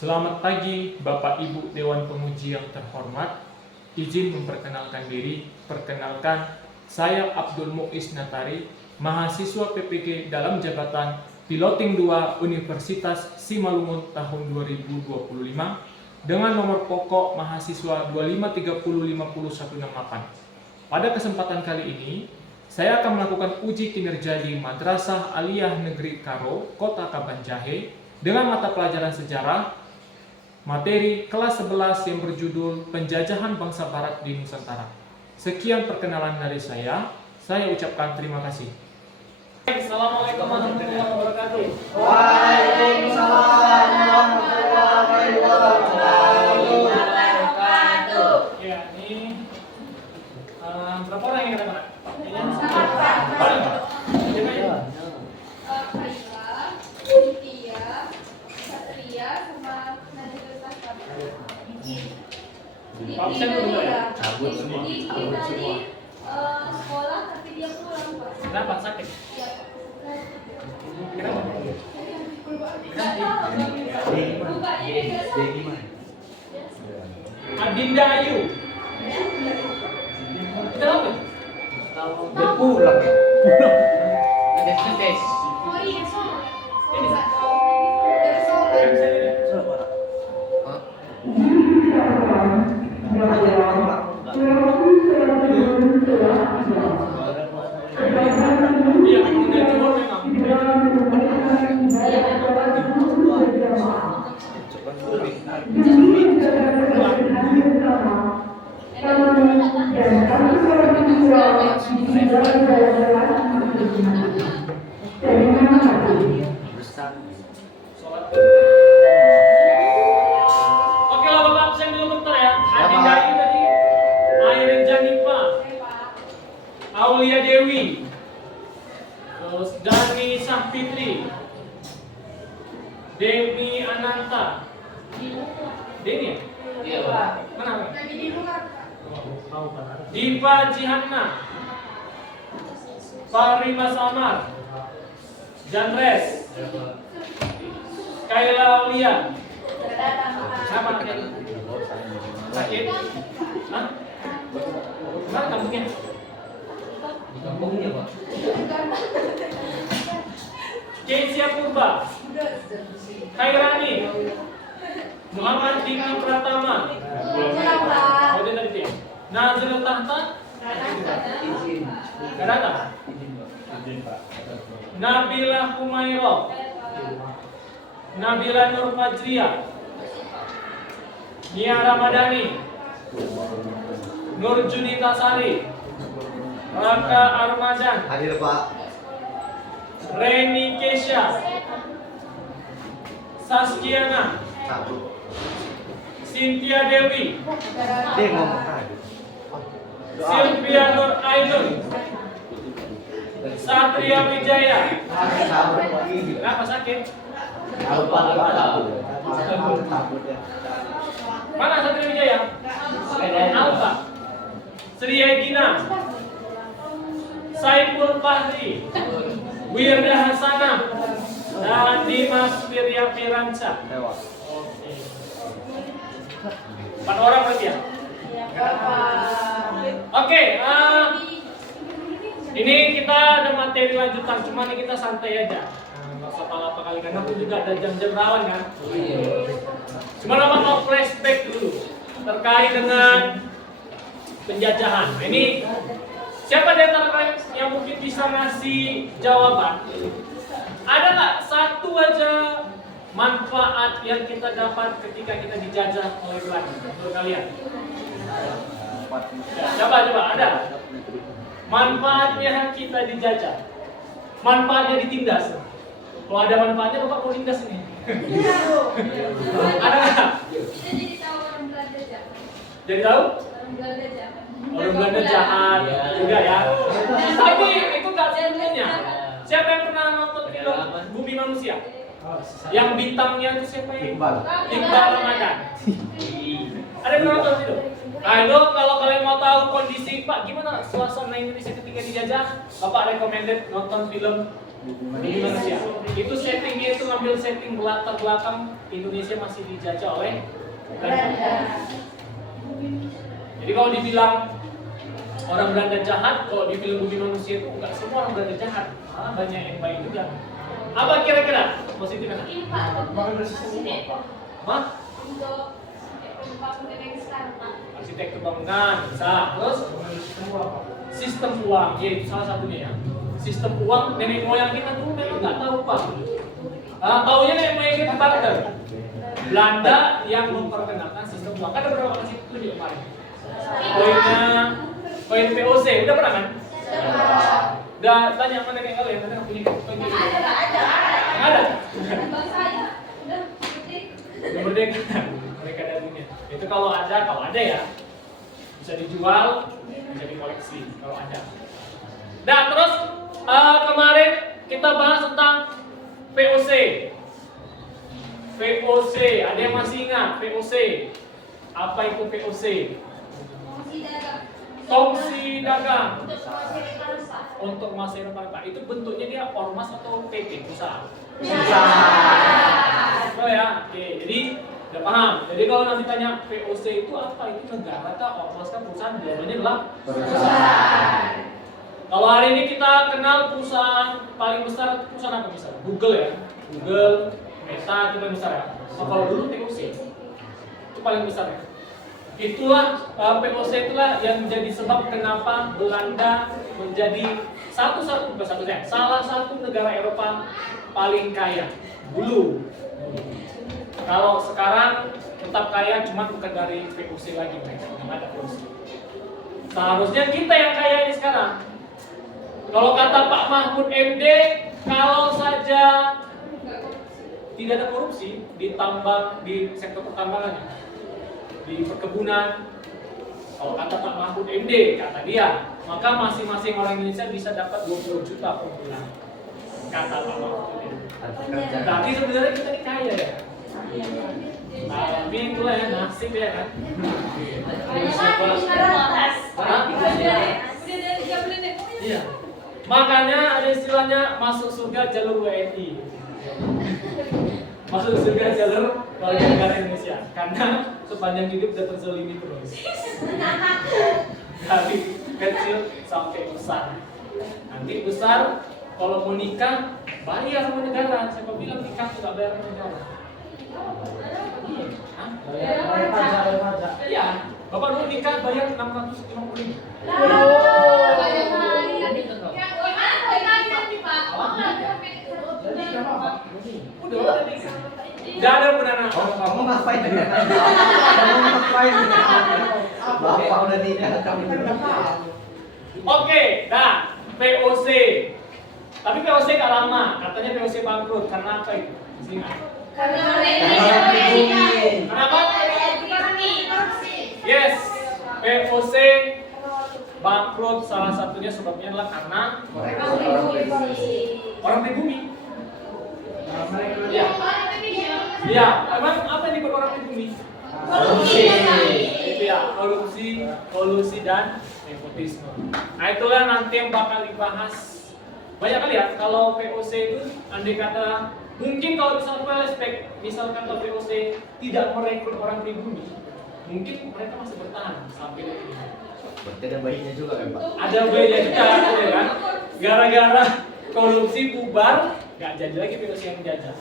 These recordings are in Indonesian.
Selamat pagi Bapak Ibu Dewan Penguji yang terhormat. Izin memperkenalkan diri. Perkenalkan, saya Abdul Muiz Natari, mahasiswa PPG dalam jabatan Piloting 2 Universitas Simalungun tahun 2025 dengan nomor pokok mahasiswa 253050168. Pada kesempatan kali ini, saya akan melakukan uji kinerja di Madrasah Aliyah Negeri Karo, Kota Kabanjahe dengan mata pelajaran sejarah, materi kelas 11 yang berjudul Penjajahan Bangsa Barat di Nusantara. Sekian perkenalan dari saya ucapkan terima kasih. Assalamualaikum warahmatullahi wabarakatuh. Waalaikumsalam warahmatullahi wabarakatuh. Ya, ini berapa orang yang ada? Absen dulu ya? Cabut semua. Sekolah tapi dia pulang, Pak. Kenapa sakit? Iya. Kenapa? Adinda Ayu. Kenapa? Dia pulang ya? Ada tes. Oh iya, soalnya. Ini. Dari soalnya. Iya, udah jual memang. Oke lah Bapak, absen dulu bentar ya. Adinda Ayu tadi, Airin Janifa, Aulia Dewi, terus Dani Sahfitri, Demi Ananta, Deni ya? Iya, Pak. Mana? Lagi di luar. Diva Jihanna, Farima Samar, Janres, Kaila Aulia. Sama sakit? Hah? Mana kampungnya? Di kampungnya, Pak. Kesia Purba, Khairani, Muhammad Diki Pratama, oh dia tadi ya. Nazil Tahta, gak datang. Nabila Humairo, Nabila Nur Fajriya, Nia Ramadhani, Nur Junita Sari, Raka Armadan, Hadir Pak. Reni Kesha, Saskiana, Satu. Cynthia Dewi, Dia ngomong tadi. Sylvia Nur Ainun, Satria Wijaya. Kenapa sakit? Mana Satria Wijaya? Alfa. Sri Egina, Saiful Fahri, Wirda Hasanah, dan Dimas Wirya Piranca. Empat orang berarti ya? Oke, ini kita ada materi lanjutan, cuma ini kita santai aja. Nggak usah apa kali karena aku juga ada jam-jam rawan kan. Cuma nama mau flashback dulu terkait dengan penjajahan. Nah, ini siapa di antara kalian yang mungkin bisa ngasih jawaban? Ada nggak satu aja manfaat yang kita dapat ketika kita dijajah oleh Belanda menurut kalian? Coba ada. Manfaatnya kita dijajah, manfaatnya ditindas. Kalau ada manfaatnya, Bapak mau tindas ini? Ada nggak? Kita jadi tahu orang Belanda jahat. Jadi tahu? Orang Belanda jahat. Orang Belanda jahat juga ya. Tapi itu nggak semuanya. Siapa yang pernah nonton film Bumi Manusia? Yang bintangnya itu siapa ya? Iqbal Ramadan. Ada yang pernah nonton itu? Nah itu kalau kalian mau tahu kondisi Pak gimana suasana Indonesia ketika dijajah, Bapak recommended nonton film Bumi manusia. Itu settingnya itu ngambil setting latar belakang Indonesia masih dijajah oleh Belanda. Jadi kalau dibilang orang Belanda jahat, kalau di film Bumi Manusia itu enggak semua orang Belanda jahat, malah banyak yang baik juga. Apa kira-kira positifnya? Hah? Arsitektur bangunan bisa. Terus sistem uang, ya itu salah satunya ya. Sistem uang nenek moyang kita dulu memang nggak tahu pak. Taunya nenek moyang kita barter. Belanda yang memperkenalkan sistem uang. Kan ada berapa kasih tunjuk kemarin? Koin POC, udah pernah kan? Udah tanya sama nenek kalian, mana punya koin POC? Ada. Udah merdeka. Mereka ada punya. Itu kalau ada ya bisa dijual, bisa dikoleksi kalau ada. Nah terus kemarin kita bahas tentang VOC. VOC, ada yang masih ingat VOC? Apa itu VOC? Kongsi dagang. Untuk masyarakat partai. Itu bentuknya dia ormas atau PT usaha? Oh ya, oke. Jadi udah paham. Jadi kalau nanti tanya VOC itu apa? Itu negara kah, ormas kah, perusahaan? Jawabannya adalah perusahaan. Kalau hari ini kita kenal perusahaan paling besar, perusahaan apa misalnya? Google ya, Google, Meta itu paling besar ya. Nah, kalau dulu VOC itu paling besar ya. Itulah VOC itulah yang menjadi sebab kenapa Belanda menjadi salah satu negara Eropa paling kaya dulu. Kalau sekarang tetap kaya, cuma bukan dari VOC lagi mereka, nggak ada VOC. Seharusnya kita yang kaya ini sekarang. Kalau kata Pak Mahfud MD, kalau saja tidak ada korupsi di tambang, di sektor pertambangan, di perkebunan, kalau kata Pak Mahfud MD, kata dia, maka masing-masing orang Indonesia bisa dapat 20 juta per bulan. Kata Pak Mahfud MD. Tapi sebenarnya kita ini kaya ya. Tapi itulah ya nasib ya kan. Iya. Makanya ada istilahnya masuk surga jalur WNI. Masuk surga jalur warga negara Indonesia. Karena sepanjang hidup sudah terzalimi terus. Dari kecil sampai besar. Nanti besar kalau mau nikah bayar sama negara. Siapa bilang nikah tidak bayar sama negara? Bayar pajak. Iya. Bapak dulu nikah bayar 650.000. Udah ada benar. Kamu ngapain ya? Kamu ngapain? Bapak udah nikah, kamu Oke, nah VOC. Tapi VOC gak lama, katanya VOC bangkrut. Karena apa itu? Ingat. Kenapa? Yes, VOC bangkrut salah satunya sebabnya adalah karena orang pribumi. Ya. Ya, emang apa yang dibuat orang pribumi? Korupsi. Itu ya, kolusi dan nepotisme. Nah itulah nanti yang bakal dibahas. Banyak kali ya, kalau VOC itu andai kata mungkin kalau misalkan flashback, misalkan kalau VOC tidak merekrut orang pribumi, mungkin mereka masih bertahan sampai detik ini. Berarti ada bayinya juga kan Pak? Ada bayinya juga ya kan? Gara-gara korupsi bubar, nggak jadi lagi VOC yang dijajah.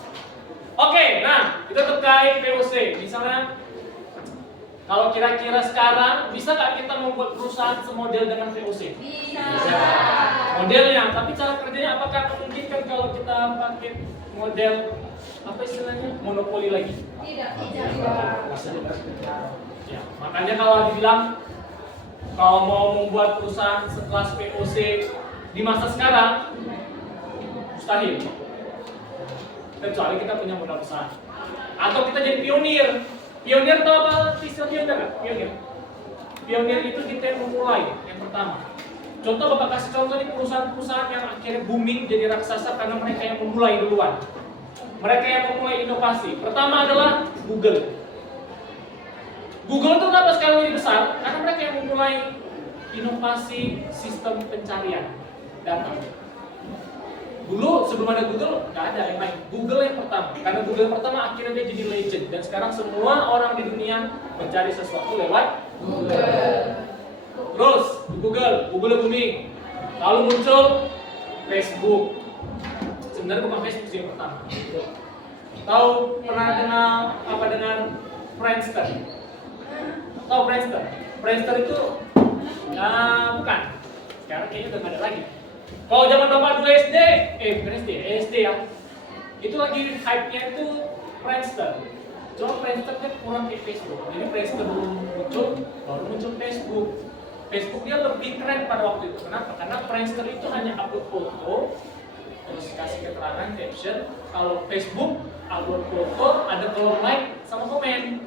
Oke, nah itu terkait VOC. Misalnya kalau kira-kira sekarang bisa nggak kita membuat perusahaan semodel dengan VOC? Bisa. Modelnya, tapi cara kerjanya apakah memungkinkan kalau kita pakai model apa istilahnya monopoli lagi? Tidak. Ya, makanya kalau dibilang kalau mau membuat perusahaan sekelas VOC di masa sekarang mustahil. Kecuali kita punya modal besar. Atau kita jadi pionir. Pionir tahu apa istilah pionir kan? Pionir itu kita yang memulai yang pertama. Contoh Bapak kasih contoh nih perusahaan-perusahaan yang akhirnya booming jadi raksasa karena mereka yang memulai duluan. Mereka yang memulai inovasi. Pertama adalah Google. Google itu kenapa sekarang jadi besar? Karena mereka yang memulai inovasi sistem pencarian data. Dulu sebelum ada Google nggak ada yang lain. Google yang pertama. Karena Google yang pertama akhirnya dia jadi legend dan sekarang semua orang di dunia mencari sesuatu lewat Google. Terus di Google booming. Lalu muncul Facebook. Sebenarnya bukan Facebook sih yang pertama. Tahu pernah dengar apa dengan Friendster? Tahu Friendster? Friendster itu bukan. Sekarang kayaknya udah nggak ada lagi. Kalau zaman bapak dulu SD, bukan SD ya. Itu lagi hype-nya itu Friendster. Cuma Friendster kan kurang kayak Facebook. Jadi Friendster belum muncul, baru muncul Facebook. Facebook dia lebih keren pada waktu itu. Kenapa? Karena Friendster itu hanya upload foto, terus kasih keterangan caption. Kalau Facebook upload foto, ada kolom like sama komen.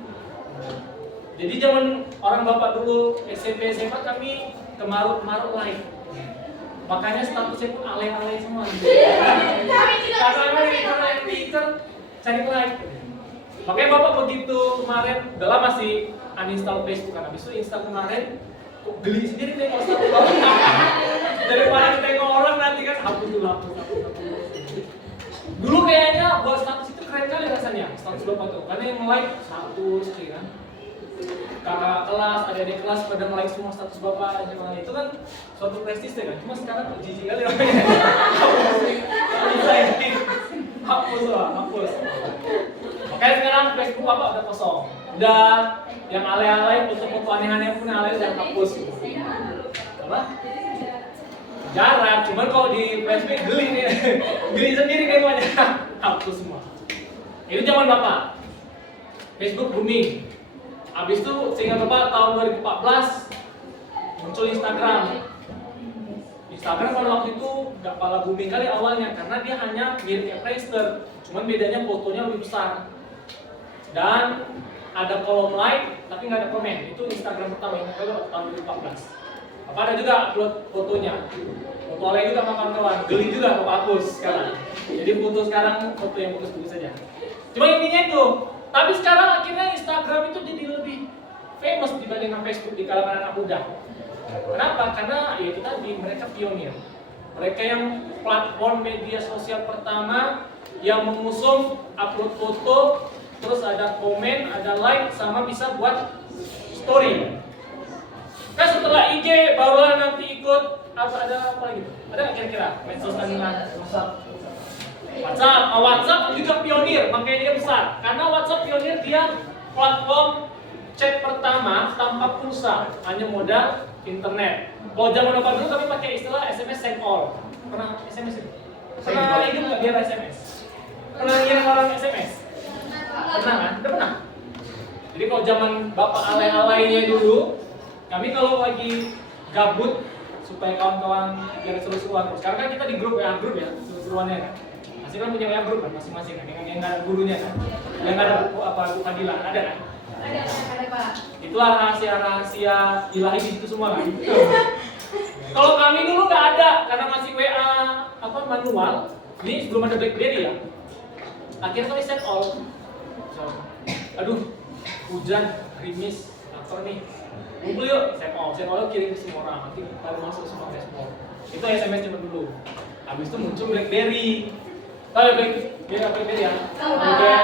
Jadi zaman orang bapak dulu SMP SMA kami kemarut-marut like. Makanya statusnya pun alay-alay semua. Karena yang Twitter cari like. Makanya bapak begitu kemarin, udah lama sih uninstall Facebook kan. Habis itu install kemarin, kok geli sendiri tengok status bapak. Daripada tengok orang nanti kan hapus dulu. Dulu kayaknya buat status itu keren kali rasanya, status bapak tuh. Karena yang like status gitu kan. Kakak kelas, adik-adik kelas pada nge-like semua status bapak itu kan suatu prestis kan. Cuma sekarang jijik kali namanya. Hapus. Makanya sekarang Facebook bapak udah kosong. Udah yang alay-alay, foto-foto aneh-aneh pun alay udah hapus. Apa? Jarang, cuman kalau di Facebook geli nih. Geli sendiri kayak wajah. Hapus semua. Itu zaman bapak. Facebook booming. Habis itu seingat bapak tahun 2014 muncul Instagram. Instagram pada waktu itu gak pala booming kali awalnya karena dia hanya mirip kayak Friendster, cuman bedanya fotonya lebih besar dan ada kolom like tapi nggak ada komen. Itu Instagram pertama yang ada tahun 2014. Bapak ada juga upload fotonya, foto lain juga sama kawan-kawan. Geli juga bapak hapus sekarang. Jadi foto sekarang foto yang bagus-bagus saja. Cuma intinya itu. Tapi sekarang akhirnya Instagram itu jadi lebih famous dibandingkan Facebook di kalangan anak muda. Kenapa? Karena ya itu tadi mereka pionir. Mereka yang platform media sosial pertama yang mengusung upload foto, terus ada komen, ada like, sama bisa buat story. Kan setelah IG barulah nanti ikut ada apa lagi? Ada nggak kira-kira medsos dan WhatsApp juga pionir, makanya dia besar. Karena WhatsApp pionir dia platform chat pertama tanpa pulsa, hanya modal internet. Kalau zaman bapak dulu kami pakai istilah SMS send all. Pernah SMS itu? Pernah hidup nggak biar SMS? Pernah ngirim orang SMS? Pernah kan? Udah pernah. Jadi kalau zaman bapak alay-alaynya dulu, kami kalau lagi gabut supaya kawan-kawan biar seru-seruan. Sekarang kan kita di grup ya, seru-seruannya kan. Masih kan punya grup kan masing-masing kan, yang nggak ada gurunya kan, yang nggak ada apa pengadilan ada kan? Ada Pak. Itulah rahasia ilahi di situ semua kan. Kalau kami dulu nggak ada karena masih WA manual. Ini sebelum ada BlackBerry ya. Akhirnya kami send all. Aduh, hujan, gerimis, apa nih? Kumpul yuk, send all kirim ke semua orang. Nanti baru masuk semua respon. Itu SMS cuma dulu. Habis itu muncul BlackBerry. Tahu ya BlackBerry ya?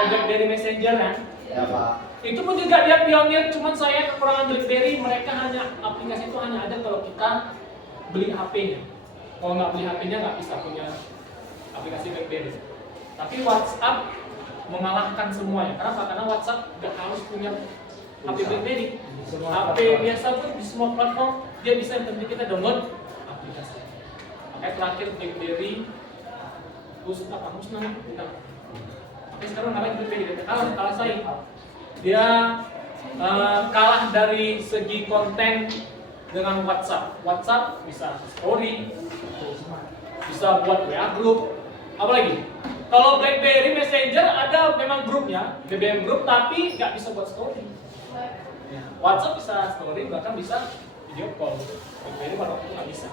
BlackBerry Messenger kan? Ya Pak. Itu pun juga dia pionir, cuman saya kekurangan BlackBerry, mereka hanya aplikasi itu hanya ada kalau kita beli HP-nya. Kalau nggak beli HP-nya nggak bisa punya aplikasi BlackBerry. Tapi WhatsApp mengalahkan semuanya. Kenapa? Karena WhatsApp nggak harus punya HP BlackBerry. HP biasa pun di semua platform dia bisa, yang penting kita download aplikasi. Makanya terakhir BlackBerry musnah. Tapi sekarang kalah BlackBerry, kalah saing. Dia kalah dari segi konten dengan WhatsApp. WhatsApp bisa story, bisa buat WA group, apalagi. Kalau BlackBerry Messenger ada memang grupnya, BBM group, tapi nggak bisa buat story. WhatsApp bisa story, bahkan bisa video call. BlackBerry pada waktu nggak bisa.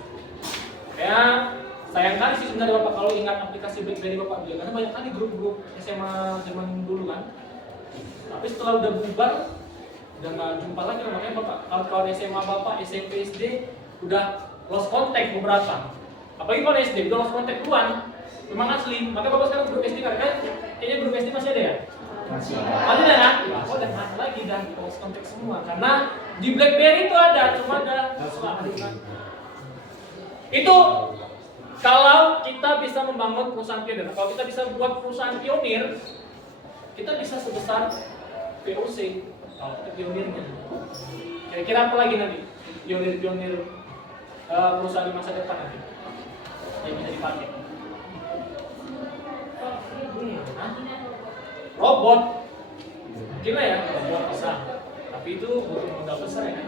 Ya sayang kali sih sebenarnya bapak kalau ingat aplikasi BlackBerry bapak beli, karena banyak kali grup-grup SMA zaman dulu kan. Tapi setelah udah bubar, udah nggak jumpa lagi, makanya bapak kawan-kawan SMA bapak, SMP, SD udah lost contact beberapa. Apalagi kalau SD udah lost contact duluan. memang asli. Maka Bapak sekarang grup SD kan? Kayaknya grup SD masih ada ya? Masih. Masih ada kan? Oh, dan ada lagi dan post konteks semua. Karena di BlackBerry itu ada, cuma ada itu kalau kita bisa membangun perusahaan pionir. Kalau kita bisa buat perusahaan pionir, kita bisa sebesar POC. Kalau kita pionirnya. Kira-kira apa lagi nanti? Pionir-pionir perusahaan di masa depan nanti yang bisa dipakai. Robot, gila ya, robot bisa. Tapi itu butuh modal besar ya.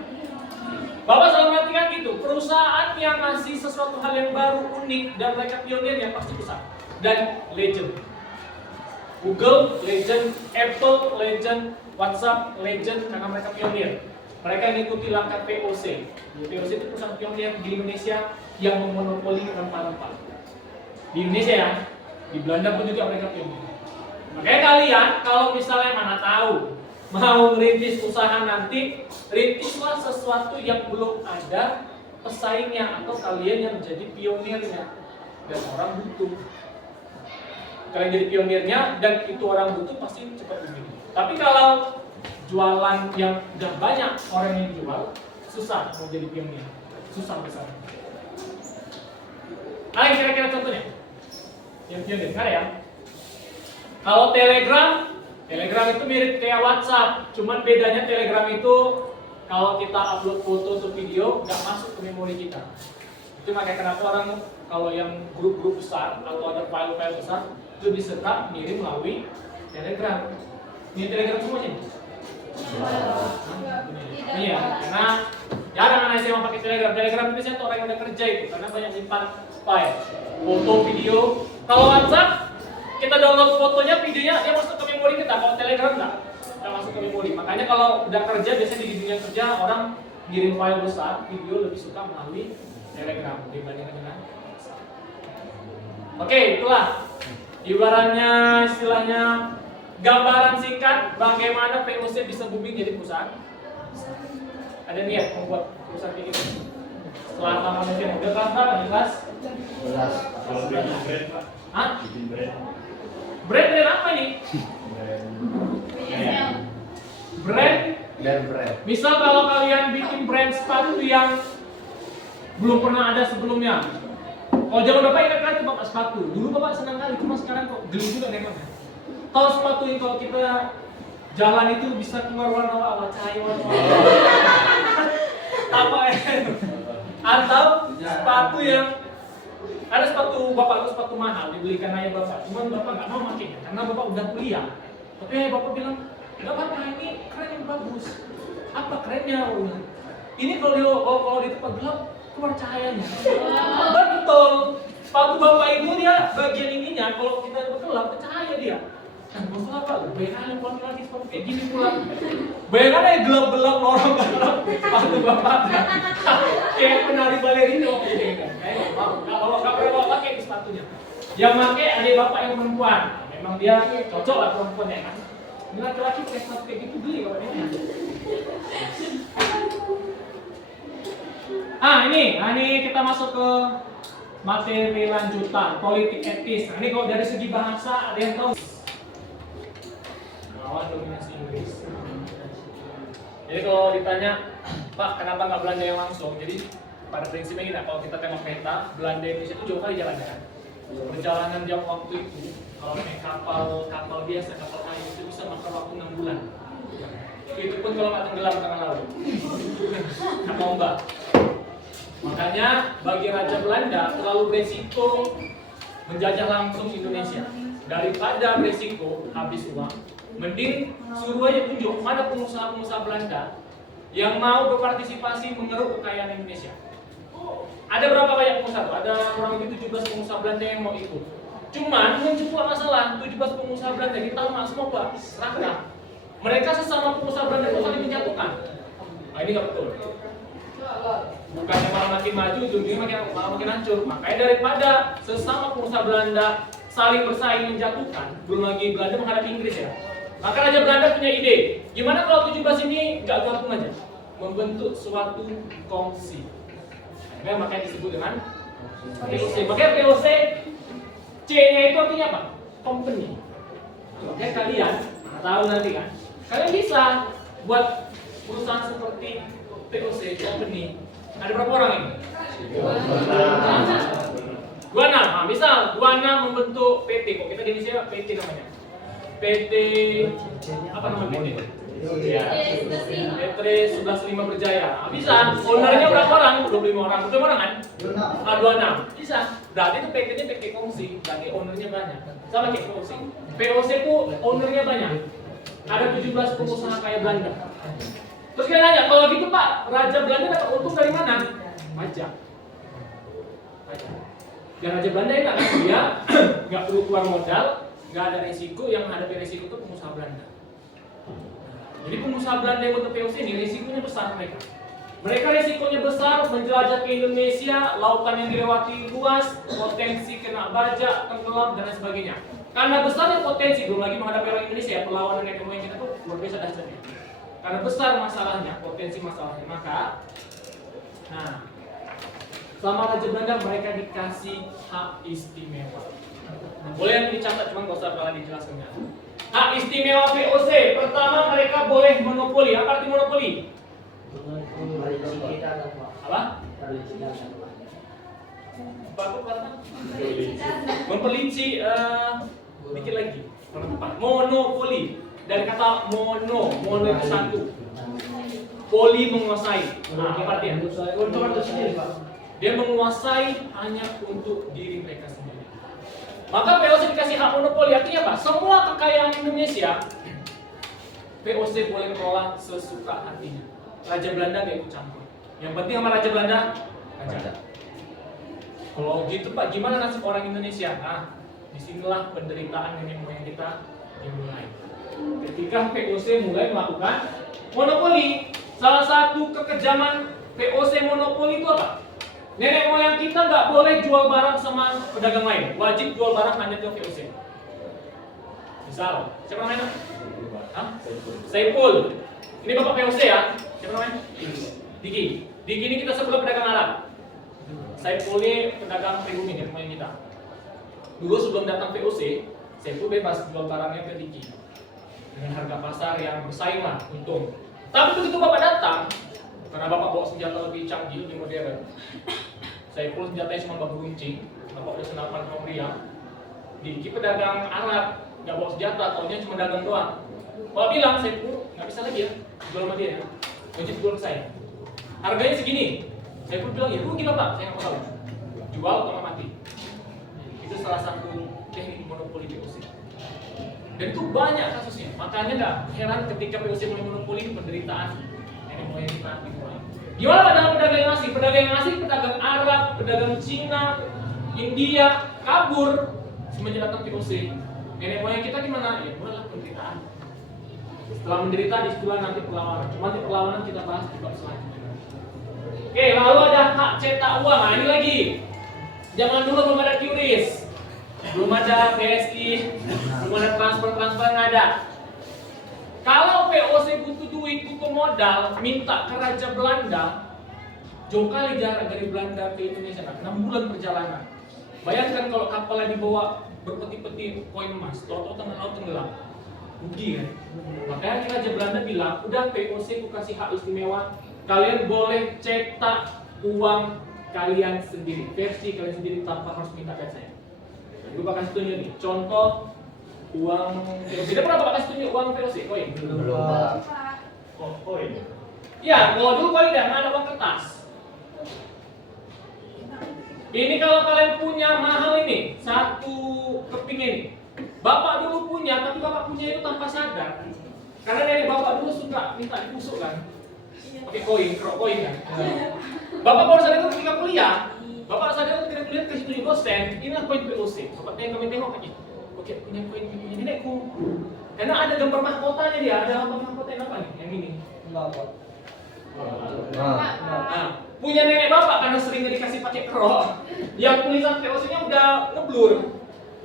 Bapak selalu perhatikan gitu, perusahaan yang ngasih sesuatu hal yang baru, unik, dan mereka pionirnya pasti besar dan legend. Google legend, Apple legend, WhatsApp legend karena mereka pionir. Mereka mengikuti langkah POC. POC itu perusahaan pionir di Indonesia yang memonopoli rempah-rempah. Di Indonesia ya, di Belanda pun juga mereka pionir. Makanya kalian kalau misalnya mana tahu mau merintis usaha nanti, rintislah sesuatu yang belum ada pesaingnya atau kalian yang menjadi pionirnya dan orang butuh. Kalian jadi pionirnya dan itu orang butuh pasti cepat booming. Tapi kalau jualan yang udah banyak orang yang jual, susah mau jadi pionir, susah besar. Ayo kira-kira contohnya yang pionir, ada ya? Kalau Telegram itu mirip kayak WhatsApp, cuman bedanya Telegram itu kalau kita upload foto atau video nggak masuk ke memori kita. Itu makanya kenapa orang kalau yang grup-grup besar atau ada file-file besar itu diserap ngirim melalui Telegram. Ini Telegram semua sih. Iya, karena jarang anak SMA pakai Telegram. Telegram itu biasanya orang yang udah kerja itu karena banyak simpan file, foto, video. Kalau WhatsApp kita download fotonya, videonya dia masuk ke memori kita. Kalau Telegram nggak masuk ke memori. Makanya kalau udah kerja biasanya di dunia kerja orang ngirim file besar, video lebih suka melalui Telegram dibandingkan dengan WhatsApp. Oke, itulah ibaratnya istilahnya gambaran singkat bagaimana POC bisa booming jadi perusahaan. Ada niat membuat perusahaan kayak gitu. Setelah lama mungkin udah kelas berapa? Kelas 11. Kalau bikin brand, Pak. Hah? Bikin brand. Brand apa ini? Brand. Misal kalau kalian bikin brand sepatu yang belum pernah ada sebelumnya. Kalau zaman Bapak ingat kan cuma sepatu. Dulu Bapak senang kali, cuma sekarang kok geli juga nengoknya. Kalau sepatu ini kalau kita jalan itu bisa keluar warna cahaya warna. Apa ya? Atau sepatu yang ada sepatu Bapak itu sepatu mahal dibelikan ayah Bapak. Cuman Bapak nggak mau pakainya karena Bapak udah kuliah. Tapi ayah Bapak bilang nggak apa-apa, ini keren yang bagus. Apa kerennya? Ini kalau di tempat gelap keluar cahayanya. Betul. Sepatu Bapak itu dia bagian ininya kalau kita gelap cahaya dia. Nah, masalah apa? Bayangkan yang keluar lagi sepatu kayak gini pula. Bayangkan aja gelap-gelap lorong gelap sepatu Bapak. Kayak penari balerino gitu kan. Kalau nggak pernah pakai di sepatunya. Yang pakai adik Bapak yang perempuan. Memang dia cocok lah perempuan ya kan. Ini laki-laki pakai sepatu kayak gitu beli kalau ini. Ini kita masuk ke materi lanjutan politik etis. Nah, ini kalau dari segi bahasa ada yang tahu? Lawan dominasi Inggris. Jadi kalau ditanya, Pak, kenapa nggak Belanda yang langsung? Jadi pada prinsipnya gini, kalau kita tengok peta, Belanda Indonesia itu jauh kali jalannya kan. Perjalanan jauh waktu itu, kalau naik kapal biasa, kapal kayu itu bisa makan waktu 6 bulan. Itu pun kalau nggak tenggelam tengah laut. Karena ombak. Makanya bagi Raja Belanda terlalu beresiko menjajah langsung Indonesia. Daripada beresiko habis uang, mending suruh aja tunjuk mana pengusaha-pengusaha Belanda yang mau berpartisipasi mengeruk kekayaan Indonesia. Ada berapa banyak pengusaha tuh? Ada kurang lebih 17 pengusaha Belanda yang mau ikut. Cuman muncul masalah, 17 pengusaha Belanda kita tahu semua Pak, seragam. Mereka sesama pengusaha Belanda itu saling menjatuhkan. Nah, ini nggak betul. Bukannya malah makin maju, ujungnya malah makin hancur. Makanya daripada sesama pengusaha Belanda saling bersaing menjatuhkan, belum lagi Belanda menghadapi Inggris ya. Maka Raja Belanda punya ide, gimana kalau 17 ini nggak gabung aja, membentuk suatu kongsi. Makanya disebut dengan POC. Makanya POC C-nya itu artinya apa? Company. Makanya kalian tahu nanti kan, kalian bisa buat perusahaan seperti POC company. Ada berapa orang ini? 26. Nah, misal 26 membentuk PT, kok kita di Indonesia PT namanya. PT apa nama PT? Ya. PT 11.5 Berjaya. Nah, bisa. Ownernya berapa orang? 25 orang. 25 orang kan? 26. Bisa. Berarti itu PT-nya PT kongsi, berarti ownernya banyak. Sama kayak POC. POC itu ownernya banyak. Ada 17 pengusaha kaya Belanda. Terus kita nanya, kalau gitu Pak, Raja Belanda dapat untung dari mana? Pajak. Dan Raja Belanda enak kan? Dia nggak perlu keluar modal, nggak ada resiko, yang menghadapi resiko itu pengusaha Belanda. Jadi pengusaha Belanda yang untuk POC ini resikonya besar mereka. Mereka resikonya besar, menjelajah ke Indonesia, lautan yang dilewati luas, potensi kena bajak, tenggelam, dan lain sebagainya. Karena besarnya potensi, belum lagi menghadapi orang Indonesia, perlawanan nenek moyang kita tuh luar biasa dahsyatnya. Karena besar masalahnya, potensi masalahnya, maka, nah, sama Raja Belanda mereka dikasih hak istimewa. Boleh yang dicatat, cuma nggak usah terlalu dijelaskan. Hak istimewa VOC, pertama mereka boleh monopoli. Apa arti monopoli? Apa? Memperinci, dikit lagi. Monopoli. Dari kata mono itu satu. Poli menguasai. Nah, apa artinya? Untuk sendiri, Pak. Dia menguasai hanya untuk diri mereka sendiri. Maka POC dikasih hak monopoli, artinya apa? Semua kekayaan Indonesia POC boleh kelola sesuka hatinya. Raja Belanda nggak ikut campur. Yang penting sama Raja Belanda, raja. Kalau gitu Pak, gimana nasib orang Indonesia? Nah, disinilah penderitaan nenek moyang kita dimulai. Ketika POC mulai melakukan monopoli, salah satu kekejaman POC monopoli itu apa? Nenek moyang kita nggak boleh jual barang sama pedagang lain, wajib jual barang hanya ke VOC. Misal, siapa namanya? Hah? Saiful. Ini bapak VOC ya? Siapa namanya? Diki. Diki ini kita sebut pedagang Arab. Saiful ini pedagang pribumi nenek moyang kita. Dulu sebelum datang VOC, Saiful bebas jual barangnya ke Diki dengan harga pasar yang bersaing lah, untung. Tapi begitu bapak datang, karena bapak bawa senjata lebih canggih, lebih modern. Saiful senjatanya cuma bambu runcing, bapak udah senapan kaum meriam. Diki pedagang Arab, nggak bawa senjata, taunya cuma dagang doang. Bapak bilang, Saiful nggak bisa lagi ya, jual sama dia ya, wajib jual ke saya. Harganya segini. Saiful bilang, ya rugi bapak, saya nggak tahu. Jual atau mati. Itu salah satu teknik monopoli POC. Dan itu banyak kasusnya, makanya nggak heran ketika POC mulai monopoli penderitaan nenek moyang kita dimulai. Gimana dalam pedagang yang asing? Pedagang yang asing, pedagang Arab, pedagang Cina, India, kabur semenjak datang POC. Nenek moyang kita gimana? Ya mulailah penderitaan. Setelah menderita disitulah nanti perlawanan. Cuma nanti perlawanan kita bahas di bab selanjutnya. Oke, lalu ada hak cetak uang. Nah ini lagi. Zaman dulu belum ada QRIS, belum ada PSI, belum ada transfer nggak ada. Kalau POC butuh duit, butuh modal, minta ke Raja Belanda, jauh kali jarak dari Belanda ke Indonesia, 6 bulan perjalanan. Bayangkan kalau kapalnya dibawa berpeti-peti koin emas, tau-tau tengah laut tenggelam, rugi kan? Makanya Raja Belanda bilang, udah POC ku kasih hak istimewa, kalian boleh cetak uang kalian sendiri, versi kalian sendiri tanpa harus minta dari saya. Gue bakal kasih tunjuk nih, contoh uang VOC. Dia pernah Bapak kasih tunjuk uang VOC? Koin? Belum. Oh, koin. Ya, kalau dulu koin dan ada uang kertas. Ini kalau kalian punya mahal ini, satu keping ini. Bapak dulu punya, tapi Bapak punya itu tanpa sadar. Karena dari Bapak dulu suka minta dipusuk kan, pakai koin, kerok koin kan. Bapak baru sadar itu ketika kuliah. Bapak sadar ketika kuliah kasih tunjuk dosen, inilah koin VOC. Bapak tengok aja. Oke, punya koin punya nenekku. Karena ada gambar mahkotanya dia, ada gambar mahkota yang apa nih? Yang ini. Nah, punya nenek bapak karena seringnya dikasih pakai kerok. Yang tulisan VOC-nya udah ngeblur.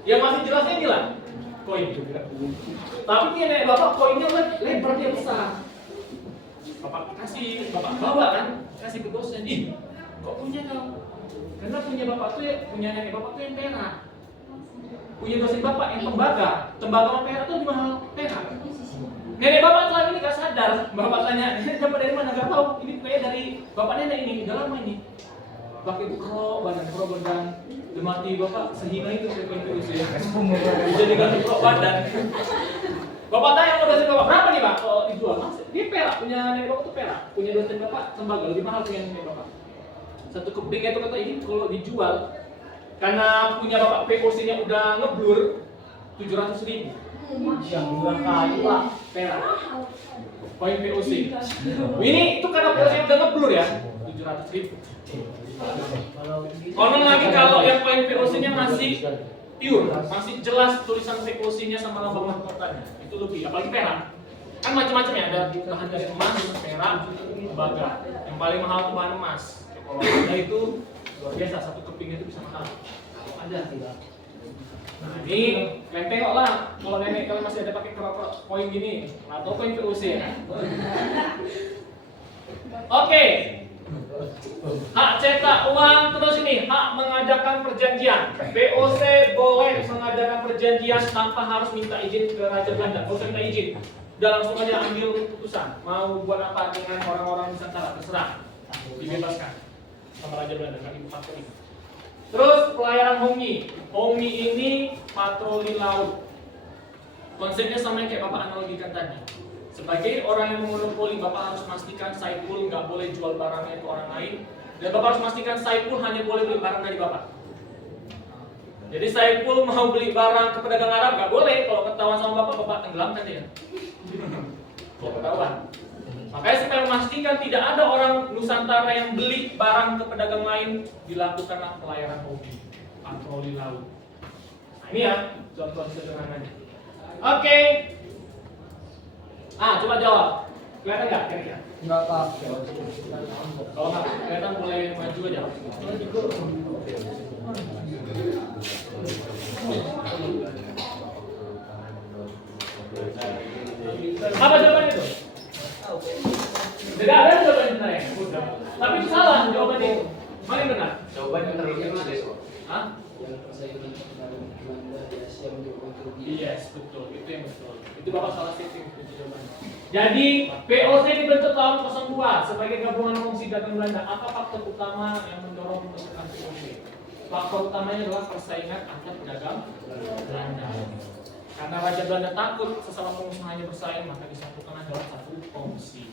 Yang masih jelasnya ini lah. Koin juga. Tapi punya nenek bapak koinnya lebar dia besar. Bapak kasih, bapak bawa kan, kasih ke dosen. Ih, kok punya kau? Karena punya bapak tuh ya, punya nenek bapak tuh yang perak. punya dosen bapak yang tembaga sama perak itu lebih mahal perak. Nenek bapak selama ini gak sadar, bapak tanya, ini dapat dari mana? Gak tahu, ini kayak dari bapak nenek ini, udah lama ini. Pakai bukrok, badan bukrok badan, mati bapak sehina itu saya pengen usia. Jadi ganti bukrok badan. Bapak tanya mau dosen bapak berapa nih pak? Kalau dijual mas, dia perak punya nenek bapak tuh perak, punya dosen bapak tembaga lebih mahal punya nenek bapak. Satu keping itu kata ini kalau dijual, karena punya bapak POC-nya udah ngeblur 700.000. Yang 2 kali pak perak. Poin POC. Ini itu karena POC-nya udah ngeblur ya, 700.000. Konon lagi kalau yang poin POC-nya masih pure, masih jelas tulisan POC-nya sama lambang mahkotanya, itu lebih. Apalagi perak, kan macam-macam ya, ada bahan dari emas, perak, tembaga. Yang paling mahal itu bahan emas. Kalau ada itu luar biasa, satu keping itu bisa mahal. Ada tidak? Nah ini kalian tengok lah, kalau nenek kalian masih ada pakai kerokok koin gini, atau koin POC ya. Oke. Hak cetak uang, terus ini hak mengadakan perjanjian. POC boleh mengadakan perjanjian tanpa harus minta izin ke Raja Belanda. Nggak usah minta izin, udah langsung aja ambil keputusan. Mau buat apa dengan orang-orang Nusantara, terserah, dibebaskan sama Raja Belanda, nggak dipakai. Terus pelayaran Hongi. Hongi ini patroli laut. Konsepnya sama yang kayak Bapak analogikan tadi. Sebagai orang yang memonopoli, Bapak harus memastikan Saipul nggak boleh jual barangnya ke orang lain. Dan Bapak harus memastikan Saipul hanya boleh beli barang dari Bapak. Jadi Saipul mau beli barang ke pedagang Arab nggak boleh. Kalau ketahuan sama Bapak, Bapak tenggelamkan dia. Kalau ketahuan. Makanya supaya memastikan tidak ada orang Nusantara yang beli barang ke pedagang lain, dilakukanlah pelayaran hobi, patroli laut. Nah ini ya contoh sederhananya. Oke. Coba jawab. Kelihatan nggak kira-kira? Enggak Pak. Kalau nggak kelihatan boleh maju aja. Apa jawabannya itu? Tidak ada jawaban benar ya? Tapi itu salah jawabannya itu. Mana yang benar? Jawabannya terlalu kecil. Hah? Yang persaingan kepada Belanda di Asia menjadi Turki. Yes, betul. Itu yang betul. Itu Bapak salah setting itu jawabannya. Jadi POC dibentuk tahun 02 sebagai gabungan fungsi dagang Belanda. Apa faktor utama yang mendorong pembentukan POC? Faktor utamanya adalah persaingan antar pedagang Belanda. Karena Raja Belanda takut sesama pengusahanya bersaing, maka disatukan adalah satu fungsi.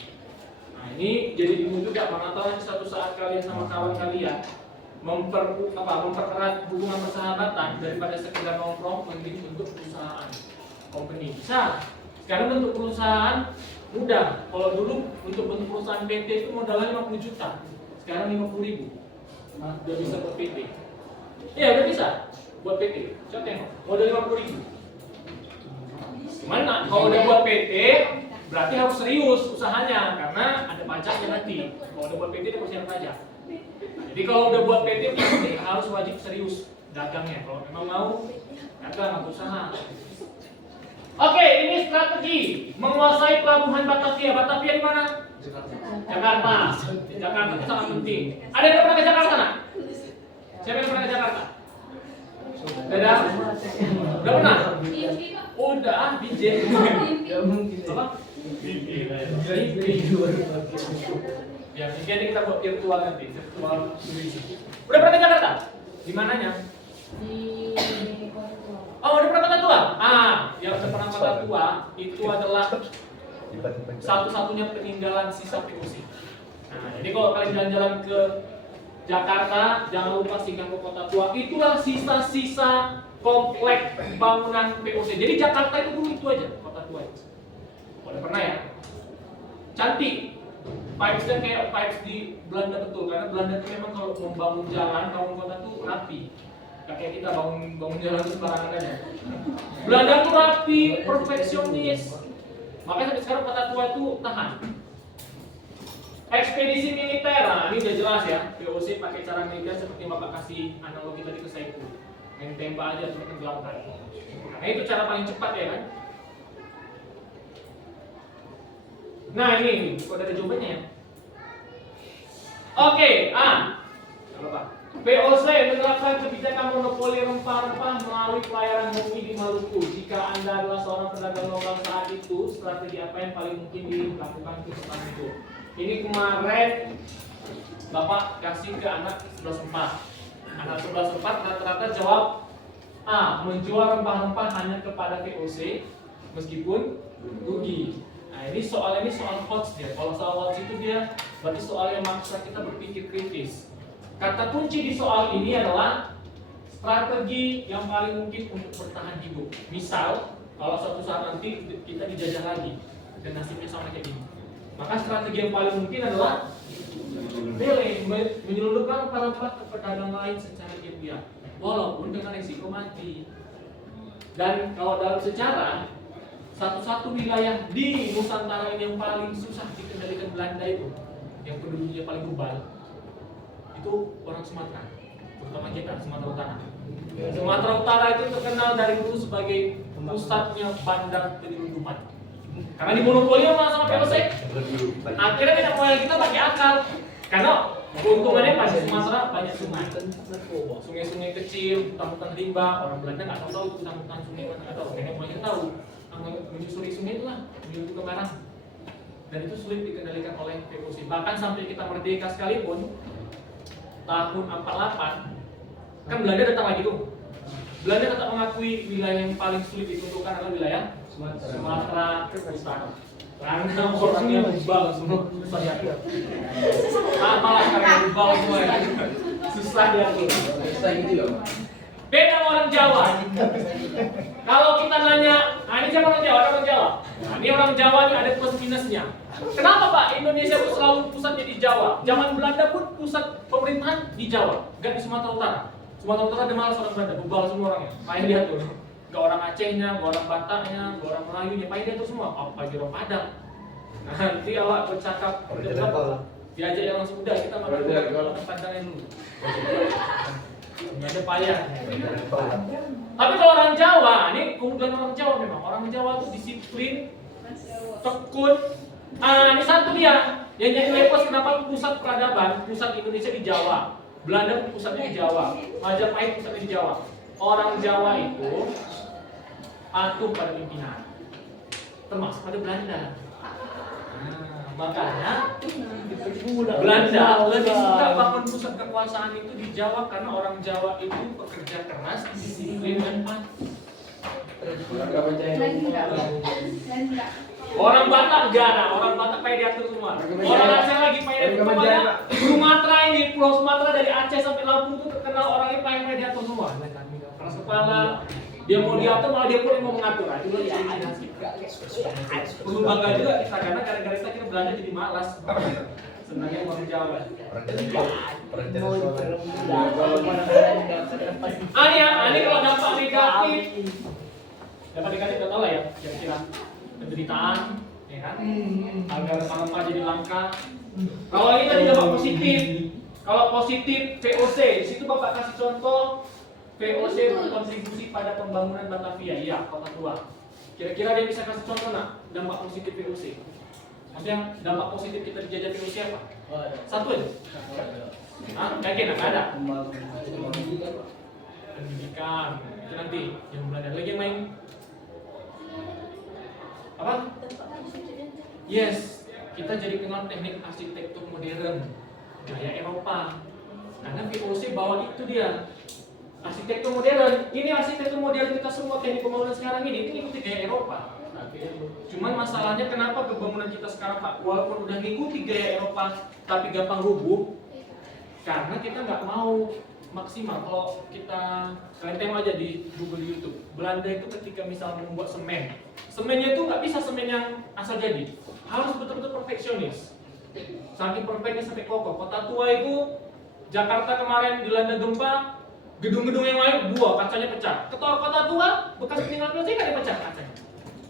Nah ini jadi bingung juga, mengatakan suatu saat kalian sama kawan kalian mempererat hubungan persahabatan daripada sekedar nongkrong menjadi bentuk perusahaan company. Bisa. Sekarang bentuk perusahaan mudah. Kalau dulu untuk bentuk perusahaan PT itu modalnya 50 juta. Sekarang 50.000. Nah, udah bisa buat PT. Iya, udah bisa buat PT. Coba tengok, modal 50.000. Gimana? Kalau udah buat PT, berarti harus serius usahanya karena ada pajaknya nanti. Kalau udah buat PT, dia pasti ada pajak. Jadi kalau udah buat PT, pasti harus wajib serius dagangnya. Kalau memang mau dagang atau usaha. Oke, ini strategi menguasai pelabuhan Batavia. Batavia di mana? Jakarta. Jakarta itu sangat penting. Ada yang pernah ke Jakarta nak? Siapa yang pernah ke Jakarta? Udah? Udah pernah? Udah, BJ. Apa? Ya, jadi kita buat virtual nanti, virtual tourism. Udah pernah ke Jakarta? Di mananya? Oh, udah pernah Kota Tua? Yang udah pernah Kota Tua itu adalah satu-satunya peninggalan sisa POC. Nah, jadi kalau kalian jalan-jalan ke Jakarta, jangan lupa singgah ke Kota Tua. Itulah sisa-sisa komplek bangunan POC. Jadi Jakarta itu dulu itu aja, Kota Tua itu. Udah pernah ya? Cantik. Vibes-nya kayak vibes di Belanda betul, karena Belanda itu memang kalau membangun jalan, bangun kota tuh rapi. Gak kayak kita bangun jalan itu sembarangan aja. Belanda tuh rapi, perfeksionis. Makanya sampai sekarang Kota Tua itu tahan. Ekspedisi militer, nah ini udah jelas ya. POC pakai cara militer seperti yang Bapak kasih analogi tadi ke Saipul. Main tembak aja terus tenggelamkan. Nah itu cara paling cepat ya kan. Nah ini, kok ada jawabannya ya? Oke, jangan lupa. VOC menerapkan kebijakan monopoli rempah-rempah melalui pelayaran MUI di Maluku. Jika Anda adalah seorang pedagang lokal saat itu, strategi apa yang paling mungkin dilakukan untuk petani itu? Ini kemarin Bapak kasih ke anak 11.4. Anak 11.4 rata-rata jawab A. Menjual rempah-rempah hanya kepada VOC meskipun rugi. Nah ini soal hoax dia. Kalau soal hoax itu dia berarti soal yang maksa kita berpikir kritis. Kata kunci di soal ini adalah strategi yang paling mungkin untuk bertahan hidup. Misal, kalau suatu saat nanti kita dijajah lagi dan nasibnya sama kayak gini, maka strategi yang paling mungkin adalah menyelundupkan rempah-rempah ke pedagang lain secara diam-diam, walaupun dengan risiko mati. Dan kalau dalam sejarah, satu-satu wilayah di Nusantara ini yang paling susah dikendalikan Belanda itu, yang penduduknya paling bebal, itu orang Sumatera, terutama kita Sumatera Utara. Sumatera Utara itu terkenal dari dulu sebagai pusatnya bandar penyelundupan. Karena dimonopoli sama VOC. Akhirnya nenek moyang kita pakai akal. Karena keuntungannya pas di Sumatera banyak sungai. Sungai-sungai kecil, hutan-hutan rimba, orang Belanda nggak tahu itu hutan-hutan sungai mana nggak tahu. Nenek moyang kita tahu. Menyusuri sungai itulah menuju ke barat. Dan itu sulit dikendalikan oleh VOC. Bahkan sampai kita merdeka sekalipun, tahun 48 kan Belanda datang lagi tuh. Belanda tetap mengakui wilayah yang paling sulit ditentukan adalah wilayah Sumatera Utara. Karena orangnya bebal semua, susah diatur. Malah karena bebal semua ya. Susah diatur. Susah gitu loh. Beda orang Jawa. Kalau kita nanya, nah ini siapa orang Jawa? Orang Jawa. Nah, ini orang Jawa ini ada plus minusnya. Kenapa Pak Indonesia selalu pusatnya di Jawa? Zaman Belanda pun pusat pemerintahan di Jawa, nggak di Sumatera Utara. Sumatera Utara ada malas orang Belanda, bebal semua orangnya. Main lihat tuh, nggak orang Acehnya, nggak orang Bataknya, nggak orang Melayunya, main dia tuh semua. Apa aja orang Padang. Nah, nanti awak bercakap, diajak yang langsung udah kita makan dulu, pandangan dulu. Nggak ada payah. Tapi kalau orang Jawa, ini keunggulan orang Jawa memang. Orang Jawa tuh disiplin, tekun. Ini satu dia yang jadi lepos kenapa pusat peradaban, pusat Indonesia di Jawa, Belanda pusatnya di Jawa, Majapahit pusatnya di Jawa. Orang Jawa itu patuh pada pimpinan, termasuk pada Belanda. Makanya Belanda lebih suka bangun pusat kekuasaan itu di Jawa karena orang Jawa itu pekerja keras, disiplin dan patuh. Orang Batak enggak ada, orang Batak pengen diatur semua. Orang Aceh lagi pengen diatur semuanya. Sumatera ini, Pulau Sumatera dari Aceh sampai Lampung itu terkenal orangnya pengen diatur semua. Keras kepala, dia mau diatur malah dia pun yang mau mengatur. Itu loh ya. Perlu bangga juga kita karena gara-gara kita Belanda jadi malas. Senangnya orang Jawa. Ini kalau dampak negatif, kita tahu lah ya, kira-kira penderitaan, ya kan? Harga rempah-rempah jadi langka. Kalau ini tadi dampak positif, kalau positif VOC, di situ Bapak kasih contoh VOC berkontribusi pada pembangunan Batavia, iya, kota tua. Kira-kira dia bisa kasih contoh nak dampak positif VOC? Maksudnya dampak positif kita dijajah VOC apa? Satu aja. Yakin nggak ada? Pendidikan, itu nanti yang belajar lagi yang main. Apa? Yes, kita jadi kenal teknik arsitektur modern gaya Eropa. Karena VOC bawa itu dia arsitektur modern. Ini arsitektur modern kita semua teknik pembangunan sekarang ini itu ngikuti gaya Eropa. Cuman masalahnya kenapa pembangunan kita sekarang Pak walaupun udah ngikuti gaya Eropa tapi gampang rubuh? Karena kita nggak mau maksimal. Kalau kita kalian tengok aja di Google YouTube, Belanda itu ketika misalnya membuat semennya itu nggak bisa semen yang asal jadi, harus betul-betul perfeksionis. Saking perfectnya sampai kokoh. Kota tua itu Jakarta kemarin dilanda gempa, gedung-gedung yang lain dua kacanya pecah. Kota tua bekas peninggalan sih nggak ada pecah kacanya,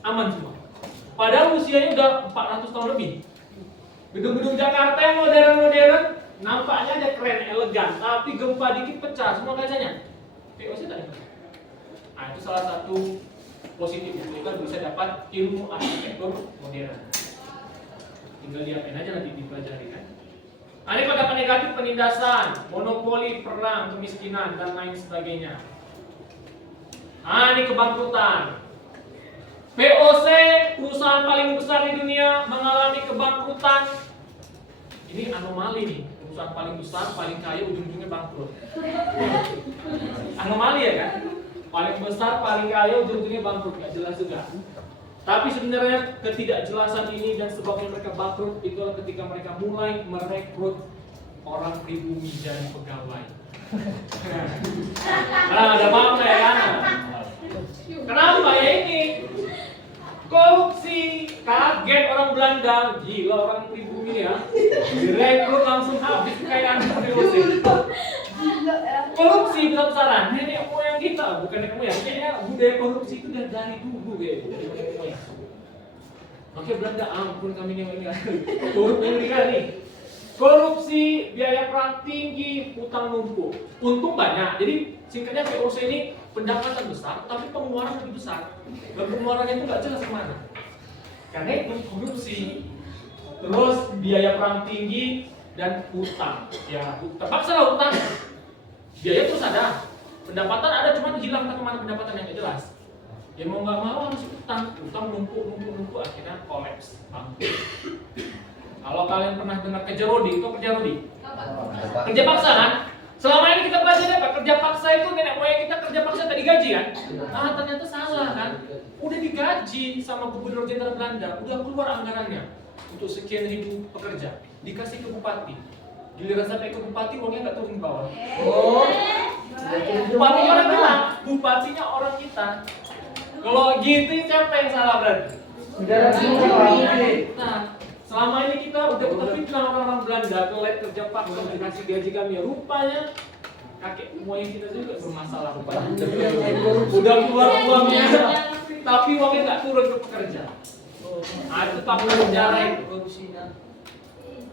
aman semua. Padahal usianya udah 400 tahun lebih. Gedung-gedung Jakarta yang modern-modern nampaknya ada keren, elegan, tapi gempa dikit pecah semua kacanya. VOC tadi. Nah itu salah satu positif kita bisa dapat ilmu arsitektur modern. Tinggal diapain aja nanti dipelajari kan. Ini pada negatif penindasan, monopoli, perang, kemiskinan, dan lain sebagainya. Ini kebangkrutan. VOC, perusahaan paling besar di dunia, mengalami kebangkrutan. Ini anomali nih, perusahaan paling besar, paling kaya, ujung-ujungnya bangkrut. Anomali ya kan? Paling besar, paling kaya, ujung-ujungnya bangkrut, gak jelas juga. Tapi sebenarnya ketidakjelasan ini dan sebabnya mereka bangkrut itulah ketika mereka mulai merekrut orang pribumi jadi pegawai. Nah, ada apa ya kan? Kenapa ya ini? Korupsi, kaget orang Belanda, gila orang pribumi ya. Direkrut langsung habis kekayaan VOC. Korupsi besar-besaran, nenek moyang kita, bukan nenek moyang. Kayaknya budaya korupsi itu dari dulu dari nenek moyang. Oke Belanda, ampun kami ini korup nih. Korupsi, biaya perang tinggi, utang numpuk. Untung banyak. Jadi singkatnya VOC ini pendapatan besar, tapi pengeluaran lebih besar. Dan pengeluarannya itu nggak jelas kemana. Karena itu korupsi, terus biaya perang tinggi dan utang. Ya, terpaksa lah utang. Biaya terus ada, pendapatan ada, cuma hilang ke kemana pendapatan yang nggak jelas. Ya mau nggak mau harus utang numpuk, akhirnya kolaps, bangkrut. Kalau kalian pernah dengar kerja Rodi, itu kerja Rodi? Kerja paksa kan? Selama ini kita belajar apa? Kerja paksa itu nenek moyang kita kerja paksa tak digaji kan? Ternyata salah kan? Udah digaji sama Gubernur Jenderal Belanda, udah keluar anggarannya untuk sekian ribu pekerja, dikasih ke bupati. Giliran sampai ke bupati, uangnya nggak turun ke bawah. Bupatinya orang kita, bupatinya orang kita. Kalau gitu siapa yang salah berarti? Nah, selama ini kita udah fitnah orang-orang Belanda, kelet kerja paksa dikasih gaji kami. Rupanya kakek moyang kita juga bermasalah rupanya. Udah keluar uangnya, tapi uangnya nggak turun ke pekerja. Itu takut penjara itu.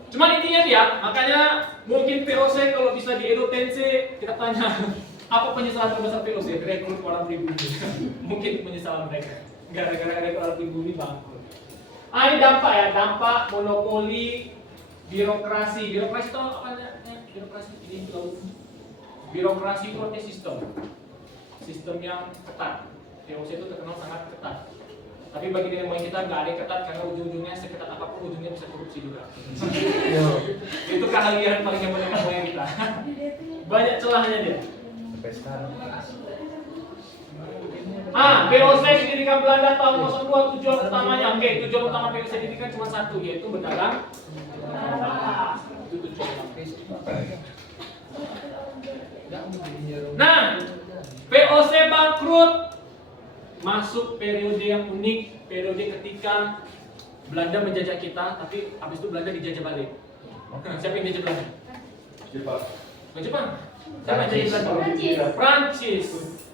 Cuman intinya dia, makanya mungkin VOC kalau bisa di Edo Tensei kita tanya apa penyesalan terbesar VOC? Rekrut orang pribumi. Mungkin penyesalan mereka gara-gara rekrut orang pribumi bangkrut. Ini dampak ya, dampak monopoli, birokrasi. Birokrasi itu apa namanya? Birokrasi ini birokrasi itu artinya sistem yang ketat. VOC itu terkenal sangat ketat. Tapi bagi nenek moyang kita nggak ada yang ketat karena ujung-ujungnya seketat apapun ujungnya bisa korupsi juga. Itu keahlian paling hebat nenek moyang kita. Banyak celahnya dia. Sampai sekarang. VOC didirikan Belanda tahun 02. Tujuan utamanya, tujuan utama VOC didirikan cuma satu, yaitu berdagang. Itu tujuan utama. Nah, VOC bangkrut, masuk periode yang unik, periode ketika Belanda menjajah kita, tapi habis itu Belanda dijajah balik. Siapa yang dijajah Belanda? Jepang. Siapa yang dijajah Belanda? Prancis.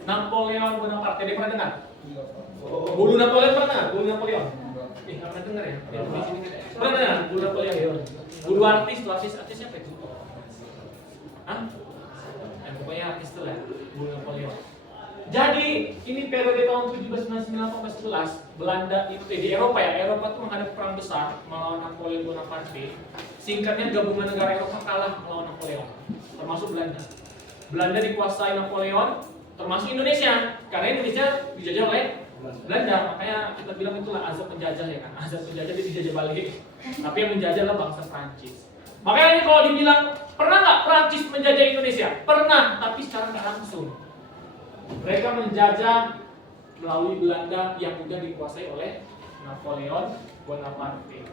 Napoleon Bonaparte, dia pernah dengar? Bulu Napoleon pernah dengar? Bulu Napoleon? Nggak pernah dengar ya? Pernah dengar? Bulu Napoleon. Bulu artis siapa itu? Pokoknya artis itu lah, Bulu Napoleon. Jadi ini periode tahun 1799-1811 Belanda itu di Eropa ya, Eropa itu menghadapi perang besar melawan Napoleon Bonaparte. Singkatnya gabungan negara Eropa kalah melawan Napoleon, termasuk Belanda. Belanda dikuasai Napoleon, termasuk Indonesia, karena Indonesia dijajah oleh Belanda. Makanya kita bilang itulah azab penjajah ya kan, azab penjajah dia dijajah balik. Tapi yang menjajah adalah bangsa Prancis. Makanya ini kalau dibilang pernah nggak Prancis menjajah Indonesia? Pernah, tapi secara nggak langsung. Mereka menjajah melalui Belanda yang sudah dikuasai oleh Napoleon Bonaparte.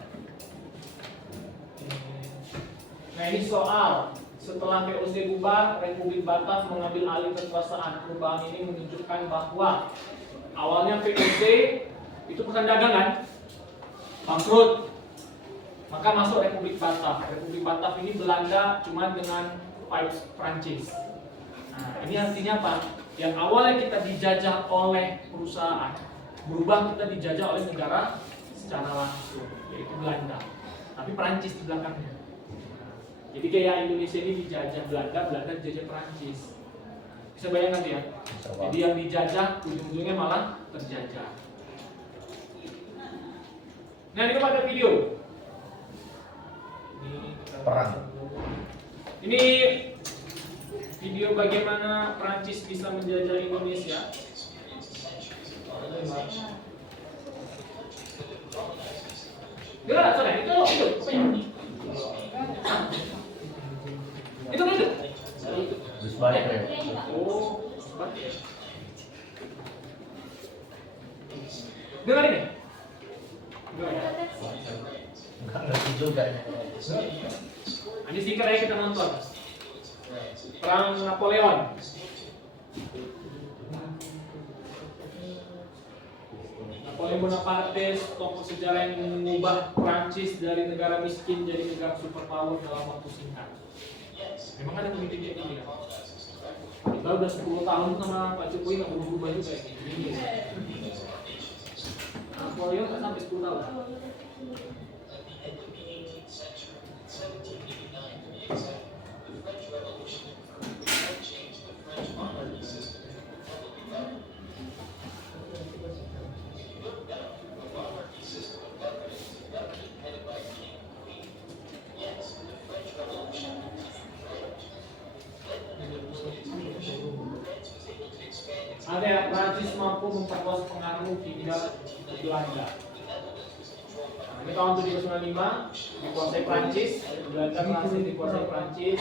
Nah ini soal setelah VOC bubar, Republik Batak mengambil alih kekuasaan. Perubahan ini menunjukkan bahwa awalnya VOC itu perusahaan dagangan, bangkrut, maka masuk Republik Batak. Republik Batak ini Belanda cuma dengan vibes Prancis. Nah ini artinya apa? Yang awalnya kita dijajah oleh perusahaan, berubah kita dijajah oleh negara secara langsung, yaitu Belanda. Tapi Prancis di belakangnya. Jadi kayak Indonesia ini dijajah Belanda, Belanda dijajah Prancis. Bisa bayangkan ya? Jadi yang dijajah ujung-ujungnya malah terjajah. Nah ini pada video. Ini Perang. Ini video bagaimana Prancis bisa menjajah Indonesia. Gerak, sorry, itu apa ya? Itu. Terus balik ya. Oh, dengar ini. Enggak ngerti juga ya. Ini stiker aja kita nonton. Perang Napoleon. Napoleon Bonaparte, tokoh sejarah yang mengubah Prancis dari negara miskin jadi negara superpower dalam waktu singkat. Memang ada pemimpin kayak gini kan? Kita udah 10 tahun sama Pak Jokowi nggak berubah juga kayak gini. Napoleon nggak sampai 10 tahun. Ada Prancis mampu memperluas pengaruh hingga Belanda. Nah, ini tahun 1795 dikuasai Prancis, Belanda berhasil dikuasai Prancis.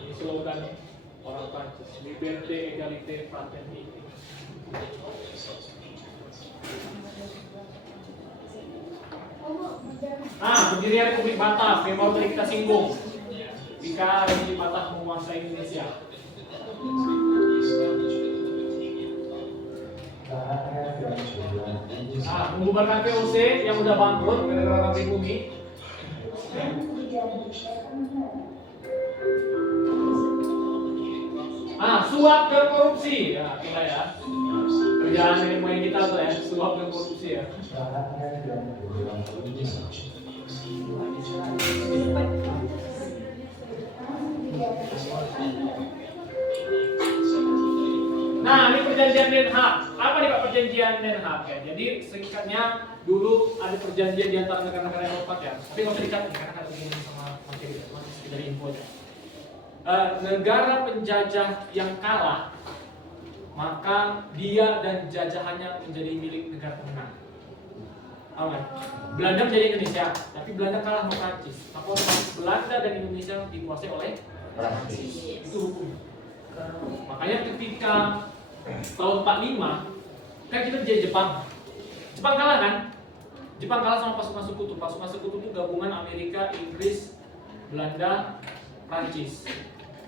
Ini slogan orang Prancis, Liberté, Égalité, Fraternité. Pendirian Republik Batak yang mau tadi kita singgung. Jika Republik Batak menguasai Indonesia. Membubarkan VOC yang udah bangkrut gara-gara pribumi. Suap dan korupsi. Ya, itulah ya. Kerjaan yang main kita tuh ya, suap dan korupsi ya. Nah, ini perjanjian Den Haag. Apa nih Pak perjanjian Den Haag ya? Jadi singkatnya dulu ada perjanjian di antara negara-negara Eropa ya. Tapi nggak usah dicatat karena ada begini sama materi, masih sekedar info aja. Negara penjajah yang kalah, maka dia dan jajahannya menjadi milik negara pemenang. Aman. Belanda menjadi Indonesia, tapi Belanda kalah sama Prancis. Maka otomatis Belanda dan Indonesia dikuasai oleh Prancis. Itu hukum. Makanya ketika tahun 45 kan kita jadi Jepang. Jepang kalah kan? Jepang kalah sama pasukan sekutu. Pasukan sekutu itu gabungan Amerika, Inggris, Belanda, Prancis.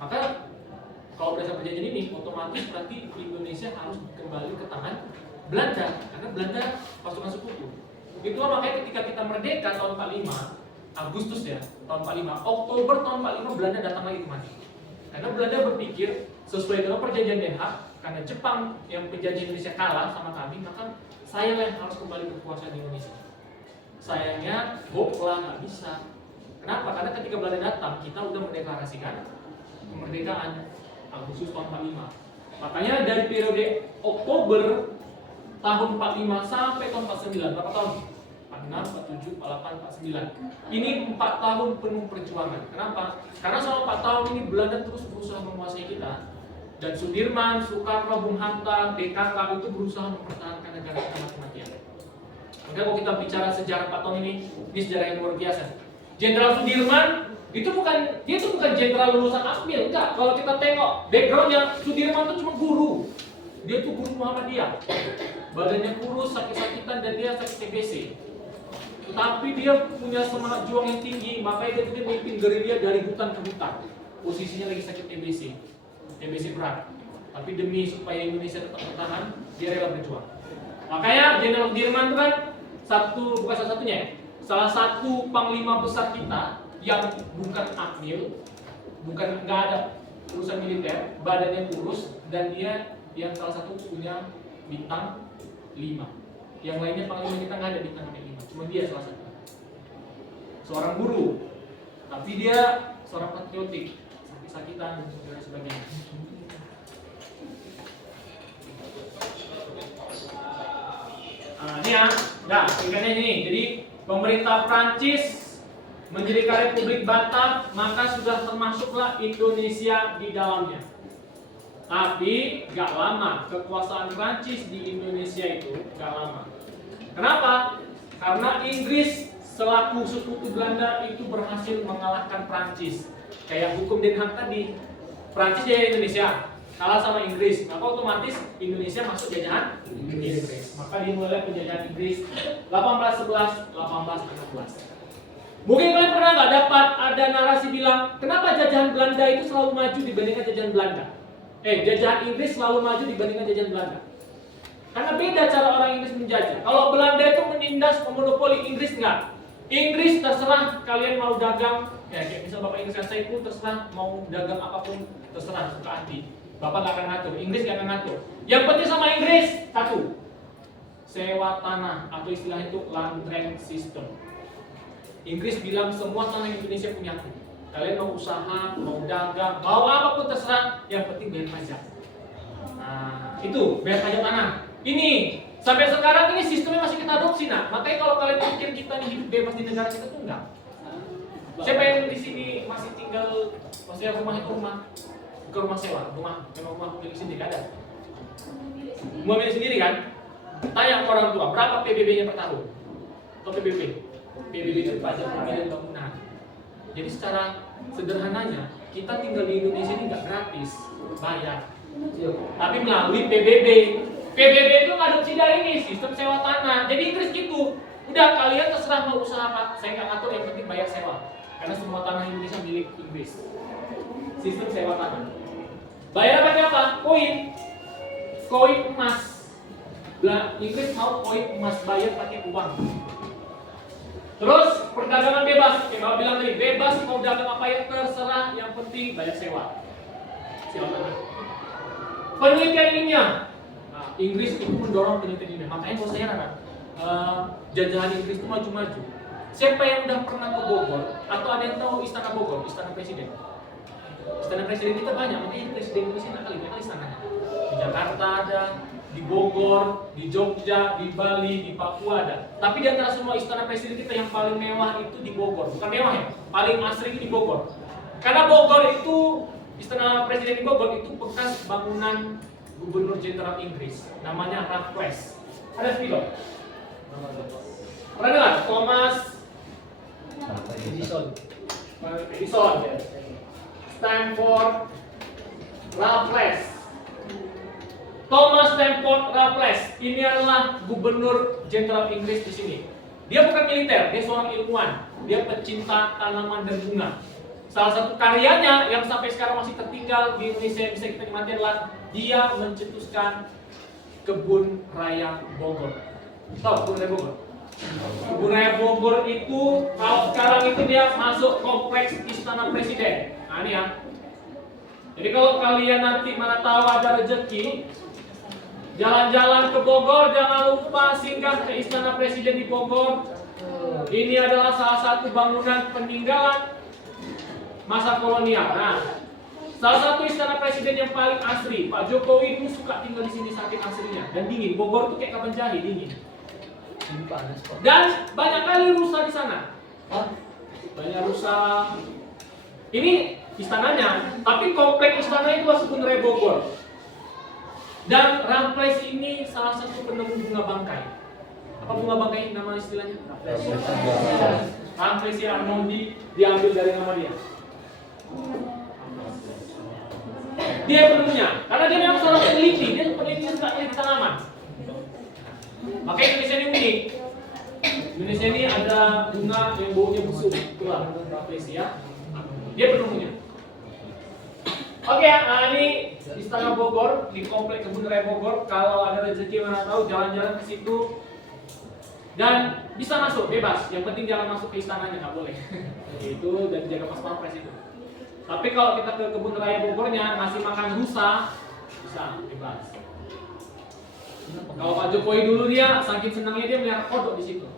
Maka kalau berdasarkan perjanjian ini, otomatis berarti Indonesia harus kembali ke tangan Belanda, karena Belanda pasukan sekutu. Itulah makanya ketika kita merdeka tahun 45, Agustus ya, tahun 45, Oktober tahun 45 Belanda datang lagi kemari. Karena Belanda berpikir sesuai dengan perjanjian Den Haag, karena Jepang yang penjajah Indonesia kalah sama kami, maka saya yang harus kembali berkuasa di Indonesia. Sayangnya, nggak bisa. Kenapa? Karena ketika Belanda datang, kita udah mendeklarasikan kemerdekaan Agustus tahun 45. Makanya dari periode Oktober tahun 45 sampai tahun 49, berapa tahun? 46, 47, 48, 49. Ini 4 tahun penuh perjuangan. Kenapa? Karena selama 4 tahun ini Belanda terus berusaha menguasai kita. Dan Sudirman, Soekarno, Bung Hatta, BKK itu berusaha mempertahankan negara kita mati-matian. Maka kalau kita bicara sejarah 4 tahun ini sejarah yang luar biasa. Jenderal Sudirman dia itu bukan jenderal lulusan Akmil, enggak. Kalau kita tengok backgroundnya, Sudirman itu cuma guru. Dia tuh guru Muhammadiyah. Badannya kurus, sakit-sakitan, dan dia sakit TBC. Tapi dia punya semangat juang yang tinggi, makanya dia memimpin gerilya dari hutan ke hutan. Posisinya lagi sakit TBC berat. Tapi demi supaya Indonesia tetap bertahan, dia rela berjuang. Makanya Jenderal Sudirman itu kan bukan satu-satunya ya. salah satu panglima besar kita yang bukan akmil, bukan nggak ada urusan militer, badannya kurus, dan dia yang salah satu punya bintang 5. Yang lainnya panglima kita nggak ada bintang 5, cuma dia salah satu. Seorang guru, tapi dia seorang patriotik, sakit-sakitan dan sebagainya. Ini ya, nah ikannya ini. Jadi pemerintah Prancis mendirikan Republik Batak, maka sudah termasuklah Indonesia di dalamnya. Tapi gak lama kekuasaan Prancis di Indonesia itu gak lama. Kenapa? Karena Inggris selaku sekutu Belanda itu berhasil mengalahkan Prancis. Kayak hukum Den Haag tadi, Prancis jaya Indonesia, kalah sama Inggris, maka otomatis Indonesia masuk jajahan Inggris. Maka dimulai penjajahan Inggris 1811, 1816. Mungkin kalian pernah nggak dapat ada narasi bilang, kenapa jajahan Belanda itu selalu maju dibandingkan jajahan Belanda? Jajahan Inggris selalu maju dibandingkan jajahan Belanda. Karena beda cara orang Inggris menjajah. Kalau Belanda itu menindas monopoli, Inggris enggak. Inggris terserah kalian mau dagang, kayak misal Bapak Inggris saya pun terserah mau dagang apapun, terserah suka hati. Bapak nggak akan ngatur, Inggris nggak akan ngatur. Yang penting sama Inggris satu, sewa tanah atau istilahnya itu land rent system. Inggris bilang semua tanah Indonesia punya aku. Kalian mau usaha, mau dagang, mau apapun terserah, yang penting bayar pajak. Nah, itu bayar pajak tanah. Ini sampai sekarang ini sistemnya masih kita adopsi, nah. Makanya kalau kalian pikir kita nih hidup bebas di negara kita tuh enggak. Siapa yang di sini masih tinggal, maksudnya rumah itu rumah, bukan rumah sewa, rumah milik sendiri ada. Rumah milik sendiri kan? Tanya ke orang tua, berapa PBB-nya per tahun? Atau PBB? PBB itu pajak bumi dan bangunan. Jadi secara sederhananya, kita tinggal di Indonesia ini nggak gratis, bayar. Tapi melalui PBB. PBB itu ngadopsi dari ini, sistem sewa tanah. Jadi Inggris gitu, udah kalian terserah mau usaha apa, saya nggak ngatur, yang penting bayar sewa. Karena semua tanah Indonesia milik Inggris. Sistem sewa tanah. Bayar pakai apa? Koin emas. Inggris mau koin emas, bayar pakai uang. Terus perdagangan bebas, kayak Bapak bilang tadi, bebas mau dagang apa ya terserah, yang penting bayar sewa. Sewa tanah. Penelitian ilmiah. Nah, Inggris itu mendorong penelitian ilmiah. Makanya kalau saya heran, jajahan Inggris itu maju-maju. Siapa yang udah pernah ke Bogor atau ada yang tahu Istana Bogor, Istana Presiden? Istana Presiden kita banyak, makanya Presiden Indonesia enak kali istananya. Di Jakarta ada, di Bogor, di Jogja, di Bali, di Papua ada. Tapi di antara semua istana presiden kita yang paling mewah itu di Bogor. Bukan mewah ya, paling asri itu di Bogor. Karena Bogor itu, istana presiden di Bogor itu bekas bangunan Gubernur Jenderal Inggris. Namanya Raffles. Ada video? Pernah dengar? Thomas Edison. Stanford Raffles. Thomas Stanford Raffles, ini adalah Gubernur Jenderal Inggris di sini. Dia bukan militer, dia seorang ilmuwan. Dia pecinta tanaman dan bunga. Salah satu karyanya yang sampai sekarang masih tertinggal di Indonesia yang bisa kita nikmati adalah dia mencetuskan kebun raya Bogor. Tahu kebun raya Bogor? Kebun raya Bogor itu kalau sekarang itu dia masuk kompleks Istana Presiden. Nah ini ya. Jadi kalau kalian nanti mana tahu ada rezeki jalan-jalan ke Bogor, jangan lupa singgah ke Istana Presiden di Bogor. Ini adalah salah satu bangunan peninggalan masa kolonial. Nah, salah satu Istana Presiden yang paling asri. Pak Jokowi itu suka tinggal di sini saking asrinya dan dingin. Bogor tuh kayak kapan jahe dingin. Dan banyak kali rusa di sana. Banyak rusa. Ini istananya, tapi kompleks istana itu kebun raya Bogor. Dan Raffles ini salah satu penemu bunga bangkai. Apa bunga bangkai nama istilahnya? Raffles Arnoldi diambil dari nama dia. Dia penemunya, karena dia memang seorang peneliti, dia peneliti suka di tanaman. Makanya Indonesia ini unik. Indonesia ini ada bunga yang baunya busuk, itulah Raffles ya. Dia penemunya. Oke, ini Istana Bogor di kompleks Kebun Raya Bogor. Kalau ada rezeki mana tahu jalan-jalan ke situ. Dan bisa masuk bebas, yang penting jangan masuk ke istananya, nggak boleh. Itu dan jaga pas pampres itu. Tapi kalau kita ke kebun raya Bogornya ngasih makan rusa, bisa bebas. Kalau Pak Jokowi dulu dia saking senangnya dia melihara kodok di situ.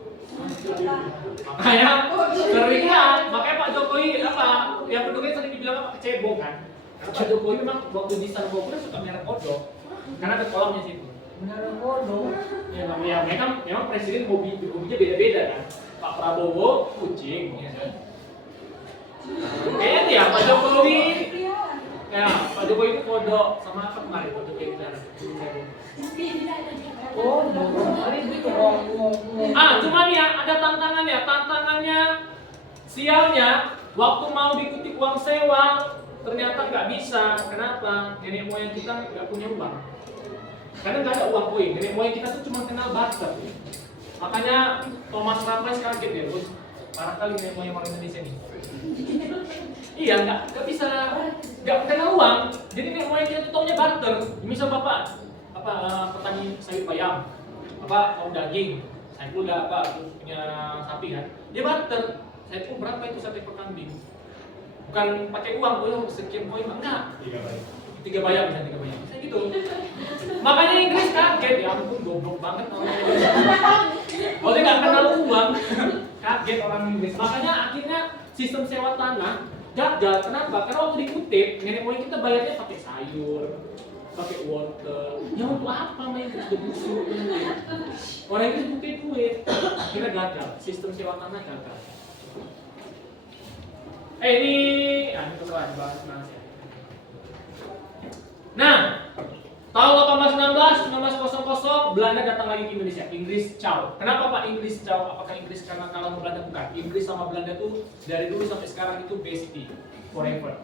Makanya sering kan, makanya Pak Jokowi apa yang penduduknya sering dibilang apa kecebong kan. Karena Pak Jokowi memang waktu di Istana Bogor suka melihara kodok, karena ada kolamnya situ. Melihara kodok. Ya namanya memang presiden hobinya beda-beda kan. Pak Prabowo kucing. Ya. Kayaknya ya Pak Jokowi. Ya Pak Jokowi itu kodok sama apa kemarin Pak Jokowi bicara. Cuman ya ada tantangannya. Tantangannya sialnya waktu mau dikutip uang sewa ternyata nggak bisa. Kenapa? Nenek moyang kita nggak punya uang. Karena nggak ada uang koin. Nenek moyang kita tuh cuma kenal barter. Makanya Thomas Raffles kaget ya, Bos. Parah kali nenek moyang orang Indonesia nih. Iya, nggak bisa, nggak kenal uang. Jadi nenek moyang kita tuh taunya barter. Misal bapak petani sayur bayam, mau daging, saya pun udah punya sapi kan, dia barter. Saya pun berapa itu sate per kambing? Bukan pakai uang, sekian koin enggak. 3 bayam, bisa gitu. Makanya Inggris kaget, ya ampun goblok banget orang Inggris. Kalau nggak kenal uang, kaget orang Inggris. Makanya akhirnya sistem sewa tanah gagal. Kenapa? Karena waktu dikutip, nenek moyang kita bayarnya pakai sayur, pakai wortel. Ya untuk apa main terus busuk? Orang Inggris butuh duit. Akhirnya gagal. Sistem sewa tanah gagal. Ini kesalahan bahas ya. Nah, tahun 1900 Belanda datang lagi ke Indonesia. Inggris ciao. Kenapa Pak Inggris ciao? Apakah Inggris karena kalah sama Belanda? Bukan. Inggris sama Belanda tuh dari dulu sampai sekarang itu bestie forever.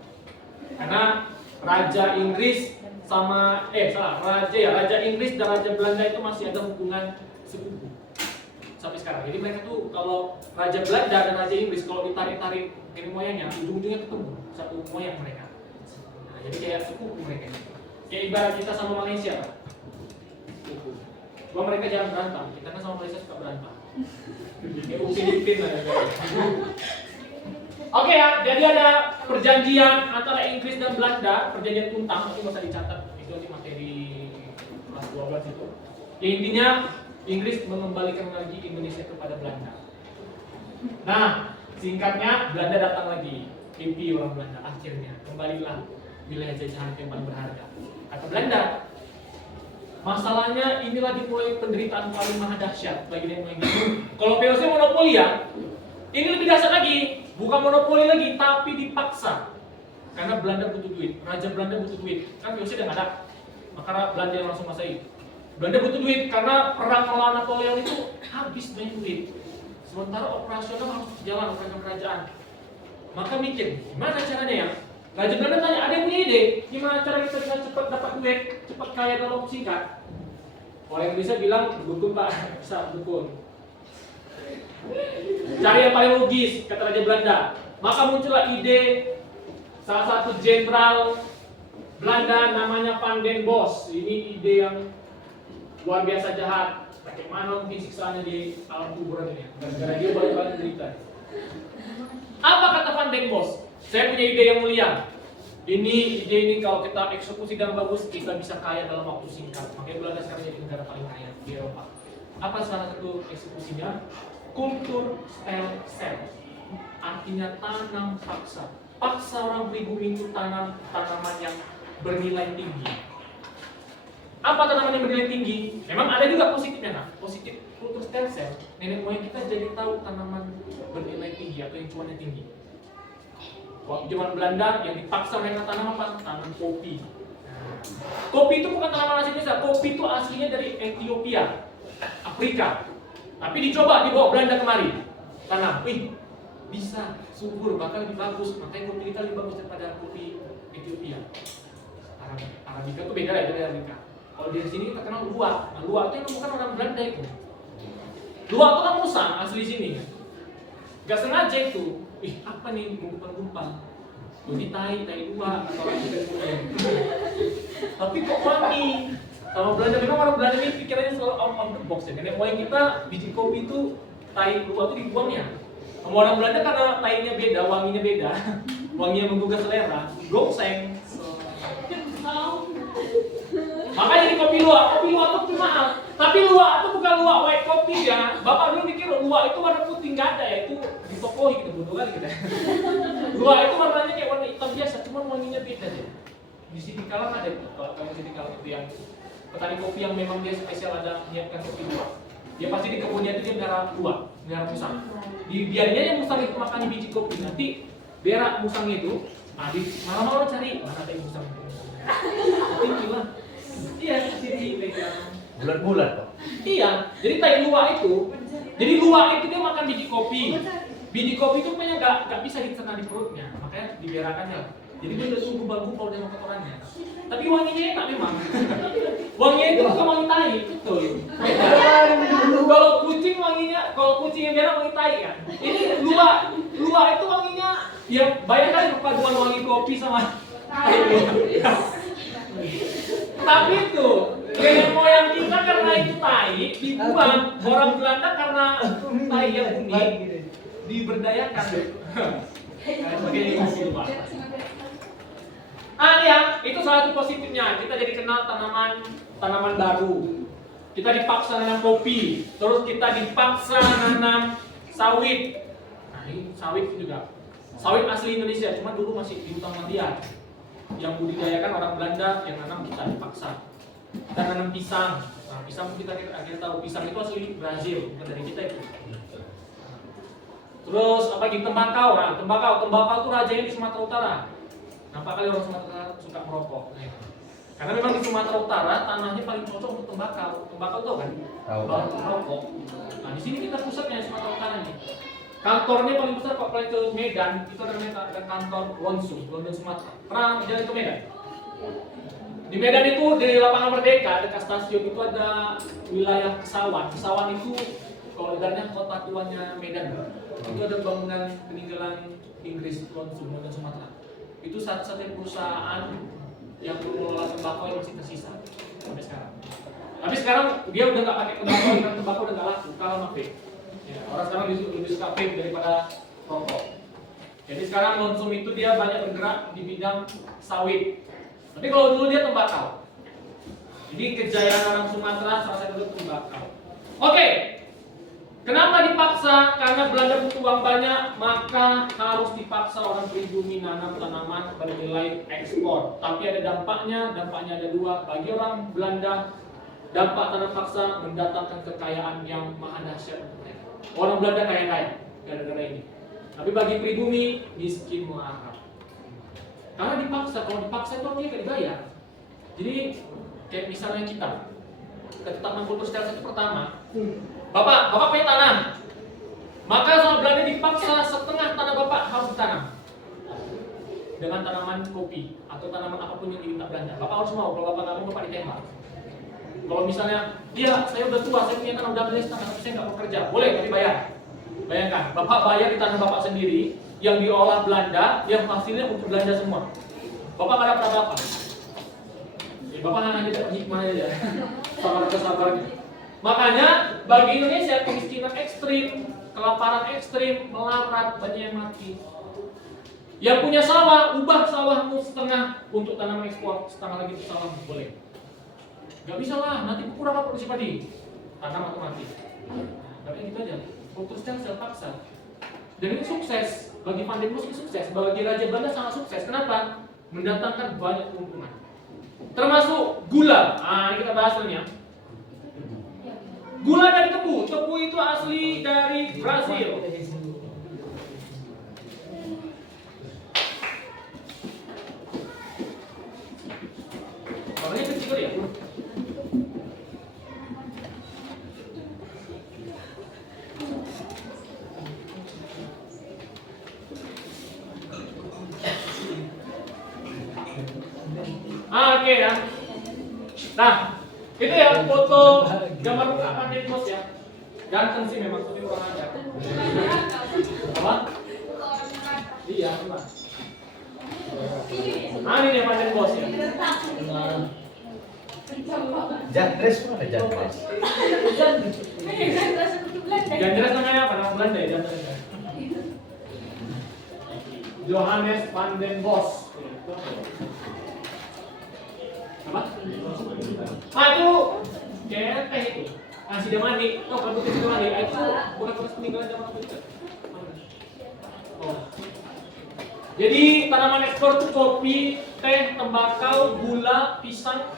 Karena Raja Inggris sama Raja Inggris dan Raja Belanda itu masih ada hubungan sepupu sampai sekarang. Jadi mereka tuh kalau Raja Belanda dan Raja Inggris kalau ditarik-tarik nenek moyangnya, ujung-ujungnya ketemu satu moyang mereka. Nah, jadi kayak sepupu mereka. Kayak ibarat kita sama Malaysia kan? Cuma mereka jangan berantem, kita kan sama Malaysia suka berantem. Kayak Upin-Ipin lah ya. Oke ya, jadi ada perjanjian antara Inggris dan Belanda, perjanjian Tuntang, itu nggak usah dicatat, itu di materi kelas 12 itu. Ya, intinya Inggris mengembalikan lagi Indonesia kepada Belanda. Nah, singkatnya Belanda datang lagi, mimpi orang Belanda, akhirnya kembalilah wilayah jajahan yang paling berharga. Kata Belanda, masalahnya inilah dimulai penderitaan paling maha dahsyat bagi nenek moyang itu. Kalau VOC monopoli ya, ini lebih dahsyat lagi, bukan monopoli lagi, tapi dipaksa. Karena Belanda butuh duit, Raja Belanda butuh duit, kan VOC udah nggak ada, maka Belanda yang langsung masai. Belanda butuh duit karena perang melawan Napoleon itu habis banyak duit. Sementara operasional harus jalan kerajaan. Maka mikir, gimana caranya ya? Raja Belanda tanya, ada yang punya ide? Gimana cara kita bisa cepat dapat duit, cepat kaya dalam waktu singkat? Orang Indonesia bilang, dukun Pak, bisa dukun. Cari yang paling logis, kata Raja Belanda. Maka muncullah ide salah satu jenderal Belanda namanya Van den Bosch. Ini ide yang luar biasa jahat. Bagaimana mungkin siksaannya di alam kuburan ini? Gara-gara dia balik-balik cerita. Apa kata Van den Bosch? Saya punya ide yang mulia. Ide ini kalau kita eksekusi dengan bagus, kita bisa kaya dalam waktu singkat. Makanya Belanda sekarang jadi negara paling kaya di Eropa. Apa salah satu eksekusinya? Kultur stem cell. Artinya tanam paksa. Paksa orang pribumi itu tanam tanaman yang bernilai tinggi. Apa tanaman yang bernilai tinggi? Memang ada juga positifnya, nah. Positif kultur stem cell. Nenek moyang kita jadi tahu tanaman bernilai tinggi atau yang cuannya tinggi. Waktu zaman Belanda yang dipaksa mereka tanam apa? Tanam kopi. Kopi itu bukan tanaman asli Indonesia. Kopi itu aslinya dari Ethiopia, Afrika. Tapi dibawa Belanda kemari. Tanam, bisa subur, bahkan lebih bagus. Makanya kopi kita lebih bagus daripada kopi Ethiopia. Arabica itu beda dari Arabica. Kalau di sini kita kenal luwak. Nah, luwak itu bukan orang Belanda itu. Luwak itu kan musang asli sini. Gak sengaja itu. Apa nih gumpal-gumpal? Ini tai luwak atau lagi. Tapi kok wangi? Sama Belanda, memang orang Belanda ini pikirannya selalu out of the box ya. Karena moyang kita biji kopi itu tai keluar itu dibuang ya. Sama orang Belanda karena tainya beda, wanginya beda, wanginya menggugah selera, gongseng. Makanya di kopi luwak itu mahal. Tapi luwak itu bukan luwak white kopi ya. Bapak dulu mikir luwak itu warna putih, nggak ada ya, itu ditokohi gitu, bodoh kali kita. Luwak itu warnanya kayak warna hitam biasa, cuma wanginya beda deh. Di sini Kalang ada, kalau kamu sini Kalang itu yang petani kopi yang memang dia spesial ada menyiapkan kopi luwak. Dia pasti di kebunnya itu dia melihara luwak, melihara musang. Biarnya yang musang itu makan biji kopi, nanti berak musang itu, malam-malam cari mana tadi musang itu. Tinggi lah. Iya, jadi pegang. Bulat-bulat kok. Iya, jadi tai luwak itu. Jadi luwak itu dia makan biji kopi. Biji kopi itu punya nggak bisa dicerna di perutnya, makanya dibiarkannya. Jadi dia udah tunggu bangku kalau dia mau kotorannya. Tapi wanginya enak memang. Wanginya itu bukan wangi tai, betul. Kalau kucing wanginya, kalau kucing yang biasa wangi tai kan. Ini luwak itu wanginya, ya bayangkan perpaduan wangi kopi sama tai. Tapi itu nenek moyang kita karena itu tai dibuang, orang Belanda karena tai yang unik diberdayakan. Sebagai kopi luwak. Ya, itu salah satu positifnya. Kita jadi kenal tanaman baru. Kita dipaksa nanam kopi, terus kita dipaksa nanam sawit. Nah, ini sawit juga. Sawit asli Indonesia, cuma dulu masih di hutan liar. Yang budidayakan orang Belanda, yang nanam kita dipaksa. Kita nanam pisang. Nah, pisang kita akhirnya tahu pisang itu asli Brazil, bukan dari kita itu. Terus apa lagi tembakau? Nah, tembakau itu rajanya di Sumatera Utara. Nampak kali orang Sumatera Utara suka merokok. Karena memang di Sumatera Utara tanahnya paling cocok untuk tembakau. Tembakau tahu kan? Tahu. Merokok. Nah, di sini kita pusatnya Sumatera Utara nih. Kantornya paling besar kalau ke Medan itu ada kantor Lonsum Sumatera. Pernah jalan ke Medan? Di Medan itu di lapangan Merdeka dekat stasiun itu ada wilayah Kesawan. Kesawan itu kalau ibaratnya kota tuanya Medan. Itu ada bangunan peninggalan Inggris Lonsum Sumatera. Itu satu-satunya perusahaan yang mengelola tembakau yang masih tersisa sampai sekarang. Tapi sekarang dia udah nggak pakai tembakau, karena tembakau udah nggak laku, kalah sama vape. Ya, orang sekarang lebih suka vape daripada rokok. Jadi sekarang Lonsum itu dia banyak bergerak di bidang sawit. Tapi kalau dulu dia tembakau. Jadi kejayaan orang Sumatera salah satu tembakau. Oke. Kenapa dipaksa? Karena Belanda butuh uang banyak, maka harus dipaksa orang pribumi nanam tanaman bernilai ekspor. Tapi ada dampaknya ada dua. Bagi orang Belanda, dampak tanam paksa mendatangkan kekayaan yang maha dahsyat untuk mereka. Orang Belanda kaya-kaya gara-gara ini. Tapi bagi pribumi, miskin melarat. Karena dipaksa, kalau dipaksa itu dia gak dibayar. Jadi, kayak misalnya kita tetap kultur secara satu pertama, Bapak punya tanam, maka sama Belanda dipaksa setengah tanah Bapak harus ditanam dengan tanaman kopi atau tanaman apapun yang diminta Belanda. Bapak harus mau, kalau Bapak nggak mau, Bapak ditembak. Kalau misalnya, iya saya udah tua, saya punya tanah udah beli setengah, tapi saya nggak mau kerja, boleh tapi bayar. Bayangkan, Bapak bayar di tanah Bapak sendiri yang diolah Belanda, yang hasilnya untuk Belanda semua. Bapak nggak dapat apa-apa. Ya, Bapak hanya dapat hikmah aja, sabar-sabarnya. Makanya bagi Indonesia kemiskinan ekstrim, kelaparan ekstrim, melarat, banyak yang mati. Yang punya sawah, ubah sawahmu setengah untuk tanaman ekspor, setengah lagi untuk sawah boleh. Gak bisa lah, nanti kurang apa produksi padi, tanam atau mati. Tapi gitu aja, kultur sel paksa. Dan ini sukses, bagi Van den Bosch ini sukses, bagi Raja Belanda sangat sukses. Kenapa? Mendatangkan banyak keuntungan. Termasuk gula. Nah, ini kita bahas dulu ya. Gula dari tebu itu asli dari Brazil. Warnanya kecil ya? Oke ya. Nah, itu ya foto gambar Van den Bosch ya. Ganteng sih memang, tapi kurang ajar. Apa? Iya, Pak. Nah, ini Van den Bosch ya. Jandres mana Jandres? Jandres namanya apa? Nama Belanda ya Jandres. Johannes van den Bos. Apa? Itu CRT itu. Sidemani. Oh, kamu ke Sidemani. Itu bekas peninggalan zaman apa itu? Oh. Jadi tanaman ekspor itu kopi, teh, tembakau, gula, pisang.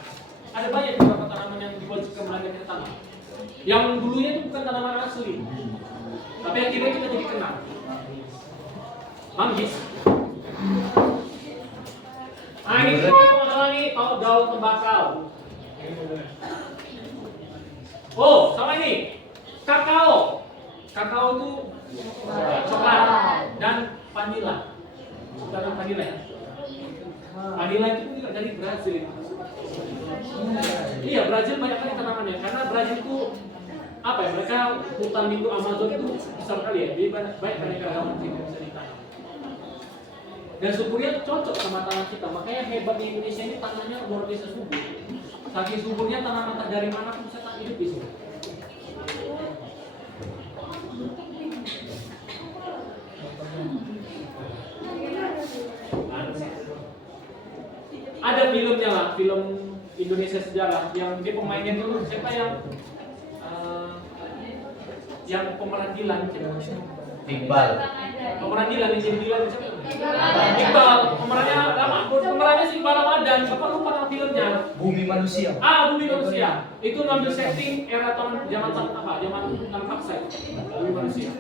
Ada banyak beberapa tanaman yang diwajibkan ke Belanda kita tanam. Yang dulunya itu bukan tanaman asli, tapi akhirnya kita jadi kenal. Manggis. Nah ini masalah nih, daun tembakau. Oh, sama ini, kakao. Kakao itu coklat dan vanila. Bukan vanila ya. Vanila itu juga dari Brazil. Iya, Brazil banyak kali tanamannya karena Brazil itu apa ya? Mereka hutan itu Amazon itu besar kali ya. Jadi banyak kali keragaman yang bisa ditanam. Dan suburnya cocok sama tanah kita. Makanya hebat di Indonesia ini tanahnya luar biasa subur. Saking suburnya tanaman dari mana pun bisa hidup di sini. Ada filmnya lah, film Indonesia Sejarah yang dia pemainnya dulu siapa yang pemeran Dilan, Iqbal. pemeran Dilan yang jadi Dilan siapa? Iqbal, pemerannya si Iqbal Ramadan, siapa lupa nama filmnya? Bumi Manusia. Bumi Manusia. Itu ngambil setting era zaman tanam paksa. Bumi Manusia.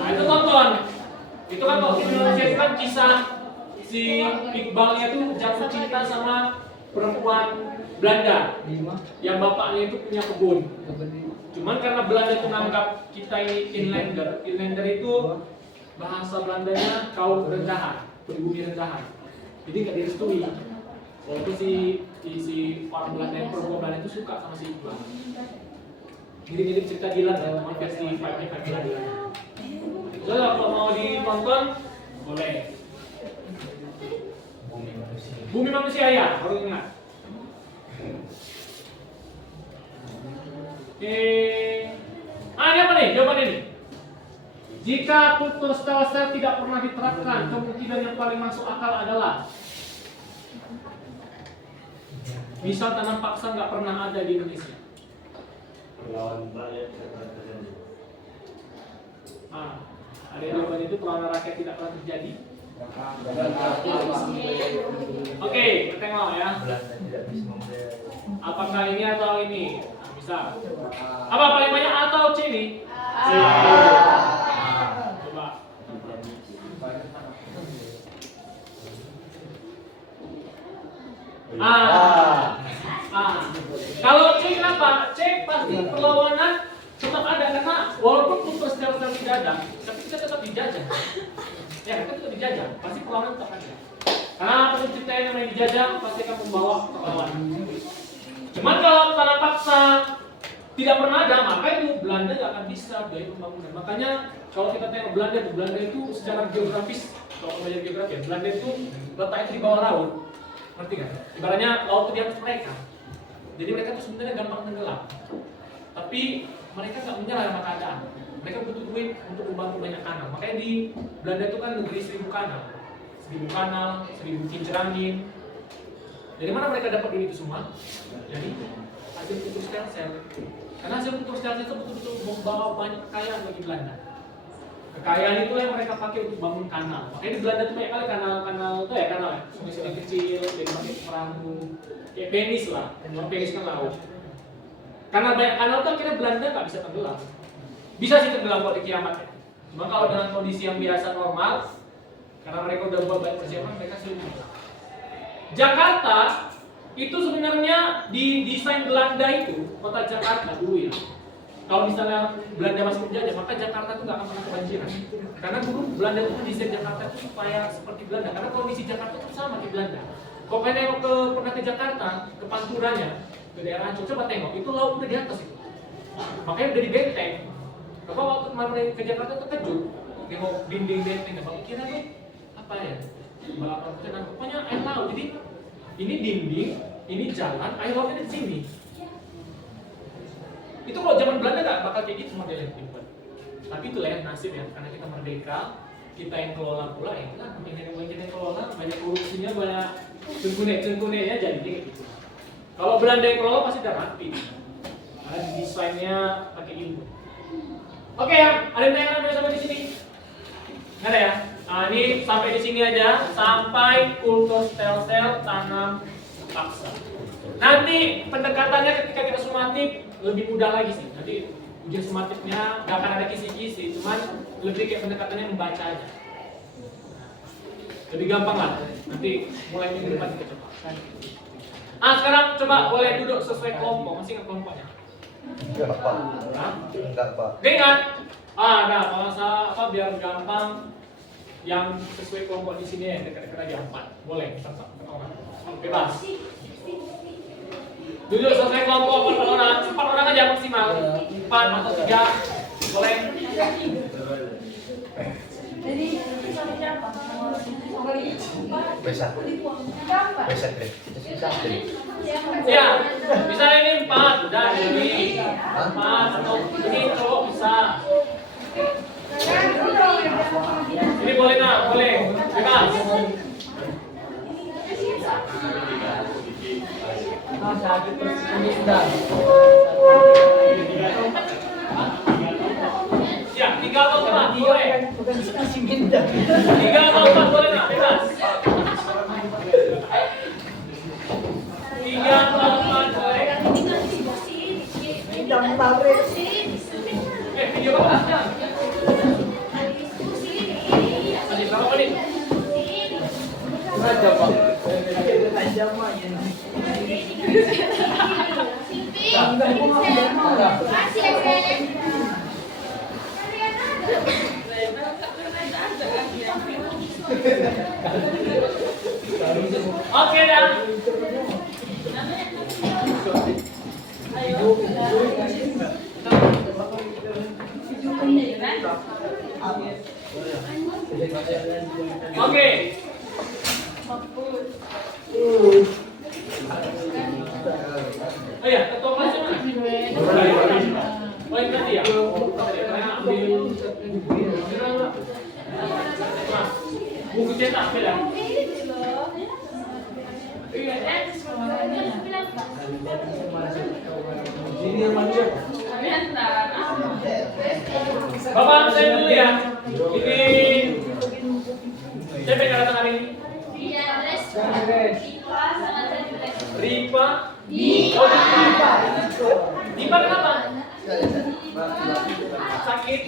Nah itu tonton. Itu kan kalau Bumi Manusia itu kan kisah si Iqbalnya tuh jatuh cinta sama perempuan Belanda yang bapaknya itu punya kebun. Cuman karena Belanda itu menganggap kita ini inlander itu bahasa Belandanya kaum rendahan, pribumi rendahan. Jadi nggak direstui. Walaupun si orang Belanda yang perempuan Belanda itu suka sama si Iqbal. Mirip-mirip cerita Dilan ya, cuma versi 5-nya versi Dilan. Jadi kalau mau ditonton boleh. Bumi Manusia ya, harus ingat. Ini apa nih? Jawaban ini. Jika kultur stel-stel tidak pernah diterapkan, kemungkinan yang paling masuk akal adalah misal tanam paksa nggak pernah ada di Indonesia. Ada jawaban itu perlawanan rakyat tidak pernah terjadi. Oke, kita tengok ya. Apakah ini atau ini? Bisa. Apa paling banyak A atau C nih? C. Coba. Kalau C kenapa? C pasti perlawanan tetap ada karena walaupun kultur stel-stel tidak ada, tapi kita tetap dijajah. Ya, kita tetap dijajah, pasti perlawanan tetap ada. Karena apa ceritanya namanya dijajah pasti akan membawa perlawanan. Cuman kalau tanah paksa tidak pernah ada, maka itu Belanda nggak akan bisa dari pembangunan. Makanya kalau kita tengok Belanda itu secara geografis, kalau belajar geografi, Belanda itu letaknya di bawah laut, ngerti kan? Ibaratnya laut itu di atas mereka. Jadi mereka itu sebenarnya gampang tenggelam. Tapi mereka nggak menyerah sama keadaan. Mereka butuh duit untuk membangun banyak kanal. Makanya di Belanda itu kan negeri 1000 kanal. 1000 kanal, 1000 kincir angin. Dari mana mereka dapat duit itu semua? Jadi hasil kultur stel-sel. Karena hasil kultur stel-sel itu betul-betul membawa banyak kekayaan bagi Belanda. Kekayaan itu yang mereka pakai untuk bangun kanal. Makanya di Belanda itu banyak kali kanal-kanal itu ya kanal ya. Sungai-sungai kecil, dari pakai perahu, kayak penis lah. Penis kan laut. Karena banyak kanal itu akhirnya Belanda nggak bisa tenggelam. Bisa sih tenggelam kalau di kiamat ya. Cuma kalau dengan kondisi yang biasa normal, karena mereka udah buat banyak persiapan, mereka sulit. Jakarta itu sebenarnya di desain Belanda itu, kota Jakarta dulu ya. Kalau misalnya Belanda masih menjajah, maka Jakarta itu nggak akan pernah kebanjiran. Karena dulu Belanda itu desain Jakarta itu supaya seperti Belanda. Karena kondisi Jakarta itu sama di Belanda. Kalau kalian pernah ke Jakarta, ke Panturanya, ke daerah Ancol, coba tengok, itu laut udah di atas itu. Makanya udah di benteng. Bapak waktu kemarin ke Jakarta terkejut, tengok dinding benteng, Bapak kira tuh apa ya? Pokoknya air laut. Jadi ini dinding ini jalan, air lautnya di sini. Itu kalau zaman Belanda nggak bakal kayak gitu modelnya dibuat. Tapi itulah ya nasib ya, karena kita merdeka, kita yang kelola pula ya, kan yang kita kelola, banyak korupsinya, banyak cengkune ya, jadi kayak gitu. Kalau Belanda yang kelola pasti udah rapi, karena desainnya pakai ilmu. Oke ya, ada yang tanya sampai di sini? Nggak ada ya? Nah ini sampai di sini aja, sampai kultur stel-stel tanam paksa. Nanti pendekatannya ketika kita sumatif lebih mudah lagi sih. Nanti ujian sumatifnya nggak akan ada kisi-kisi, cuman lebih kayak pendekatannya membaca aja. Lebih gampang lah. Nanti mulai minggu depan kita coba. Sekarang coba boleh duduk sesuai kelompok. Masih nggak kelompoknya? Enggak, Pak. Enggak, Pak. Ingat. Nah kalau apa biar gampang yang sesuai kelompok di sini ya dekat-dekat aja 4. Boleh, kita orang. Bebas. Duduk sesuai kelompok 4 orang. 4 orang aja maksimal. 4 atau 3. Boleh. Jadi sampai berapa? Bisa. Bisa, Dre. Bisa, Dre. Ya, misalnya ini 4, udah ini 4 atau ini cowok bisa. Ini boleh nak, boleh. Bebas. Ya, 3 atau 4 boleh. 3 atau 4 boleh nak, bebas. 3 atau 4 boleh. Video apa? Tadi berapa menit? Oke dah. Oke. Oh ya, ketua kelasnya mana? Oh ini tadi ya? Buku cetak beda. Bapak saya dulu ya. Ini siapa yang datang hari ini? Ripa. Oh, Ripa kenapa? Sakit.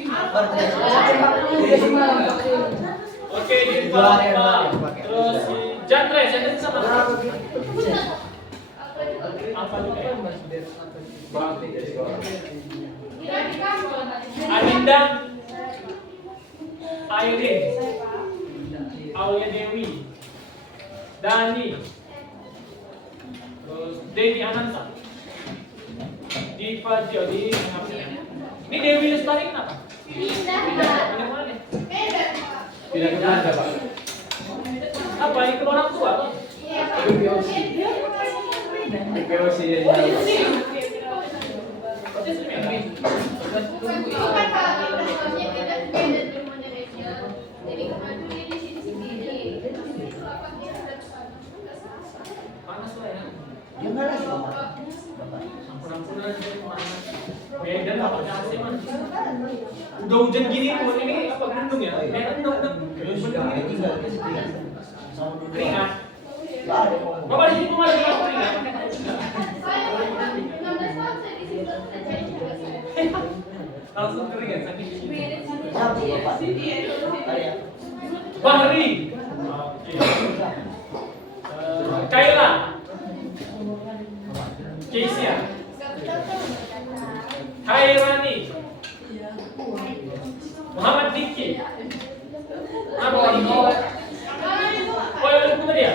Oke, Ripa. Terus Jandre sama. Apa juga ya? Alinda, Airin, Aulia Dewi, Dani, terus Dewi Ananta, Diva Jodi. Ini Dewi Lestari kenapa? Pindah mana? Pindah ke Belanda, Pak. Apa ini ke orang tua? POC ya. Panas lah ya. Gimana sih? Ampun-ampunan Medan apa AC man. Udah hujan gini buat ini apa gunung ya? Medan udah keringat. Bapak di sini mau masih keringat. Langsung keringat saking di sini. Bahri. Kaila. Keisha. Hairani. Muhammad Diki. Apa lagi? Oh, yang itu tadi ya?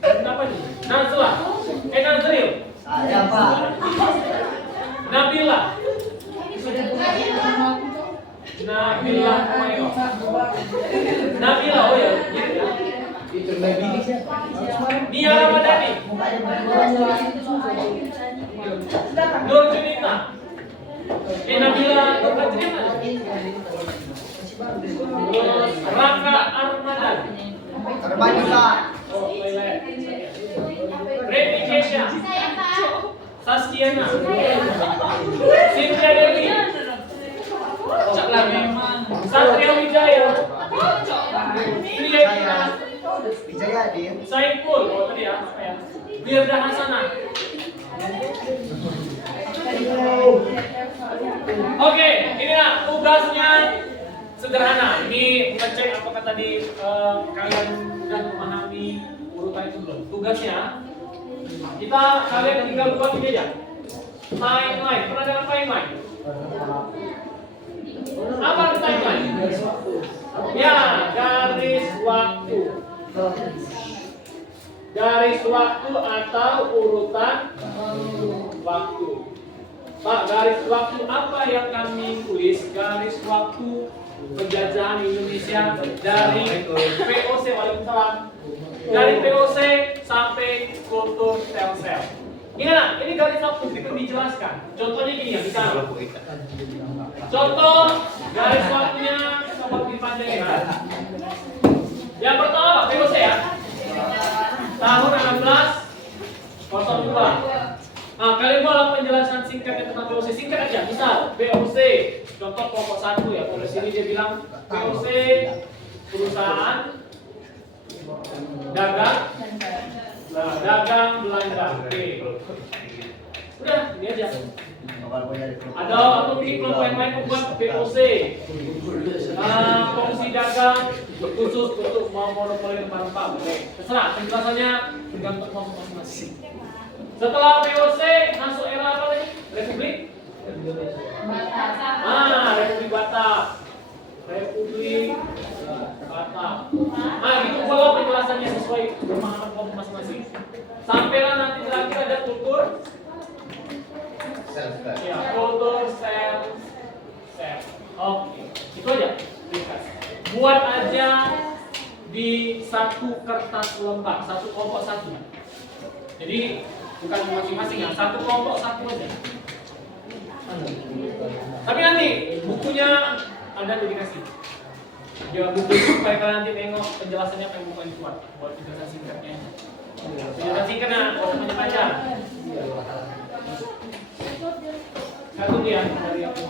Kenapa nih? Nazla. Nazril. Ada Pak. Nabila. Nabila Mayo. Nabila, oh ya, gitu ya. Itu lebih ini sih. Nia Ramadhani, Nur Junita, Nabila Nurfajrina, terus Raka Armadan, Reni Kesha, Saskiana, Cynthia Dewi, Satria Wijaya, Triana, Wijaya dia. Saiful, tadi ya, apa ya? Firda Hasanah. Oke, inilah tugasnya sederhana. Ini ngecek apakah tadi kalian sudah memahami urutan itu belum. Tugasnya kalian tinggal buat ini aja. Timeline, pernah dengar timeline? Apa arti timeline? Ya, garis waktu. Garis waktu atau urutan waktu. Pak, garis waktu apa yang kami tulis? Garis waktu penjajahan Indonesia dari VOC, Waalaikumsalam. Dari VOC sampai kultur Telkomsel. Gimana? Ini garis waktu sedikit dijelaskan. Contohnya gini ya, misalnya. Contoh garis waktunya coba dipanjangin. Yang pertama Pak, VOC ya. Tahun 1602. Nah, kalian mau penjelasan singkatnya tentang VOC, singkat aja. Misal, VOC, contoh kelompok 1 ya. Kalau di sini dia bilang VOC perusahaan dagang, nah, dagang Belanda. Oke. Udah, ini aja. Ada atau bikin kelompok yang lain membuat VOC. Fungsi dagang khusus untuk mau monopoli barang-barang. Oke, terserah. Penjelasannya tergantung kelompok masing-masing. Setelah VOC masuk era apa lagi? Republik? Republik Batak. Republik Batak. Gitu pola penjelasannya sesuai pemahaman kelompok masing-masing. Sampailah nanti terakhir ada kultur. Ya, kultur sel. Oke, itu aja. Buat aja di satu kertas lembar, satu kelompok satu. Jadi bukan masing-masing ya, satu kelompok satu aja. Tapi nanti bukunya ada dikasih. Jangan buku supaya kalian nanti tengok penjelasannya apa yang buku ini buat. Buat penjelasan singkatnya. Penjelasan singkatnya pokoknya panjang. Satu dia dari aku.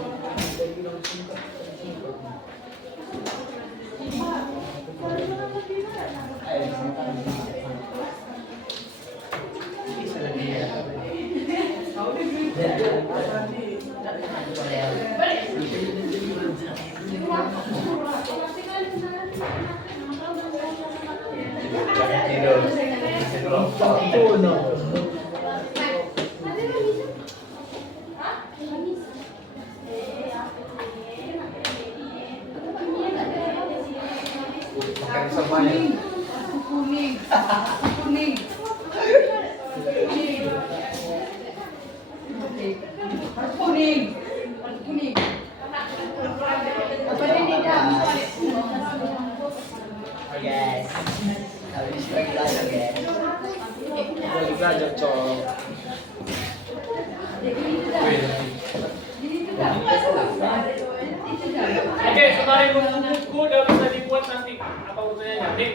Oke, sembari nunggu buku udah bisa dibuat nanti apa urutannya nanti.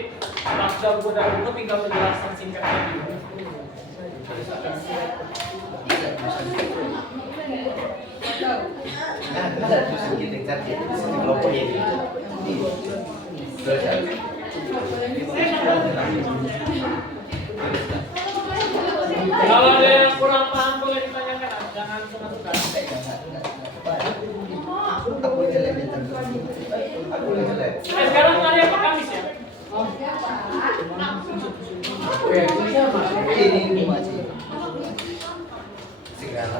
Pas udah buku dari buku tinggal penjelasan singkatnya dulu. Kalau ada yang kurang paham boleh ditanyakan, jangan sungkan-sungkan. Sekarang hari apa Kamis ya? Ini masih segala.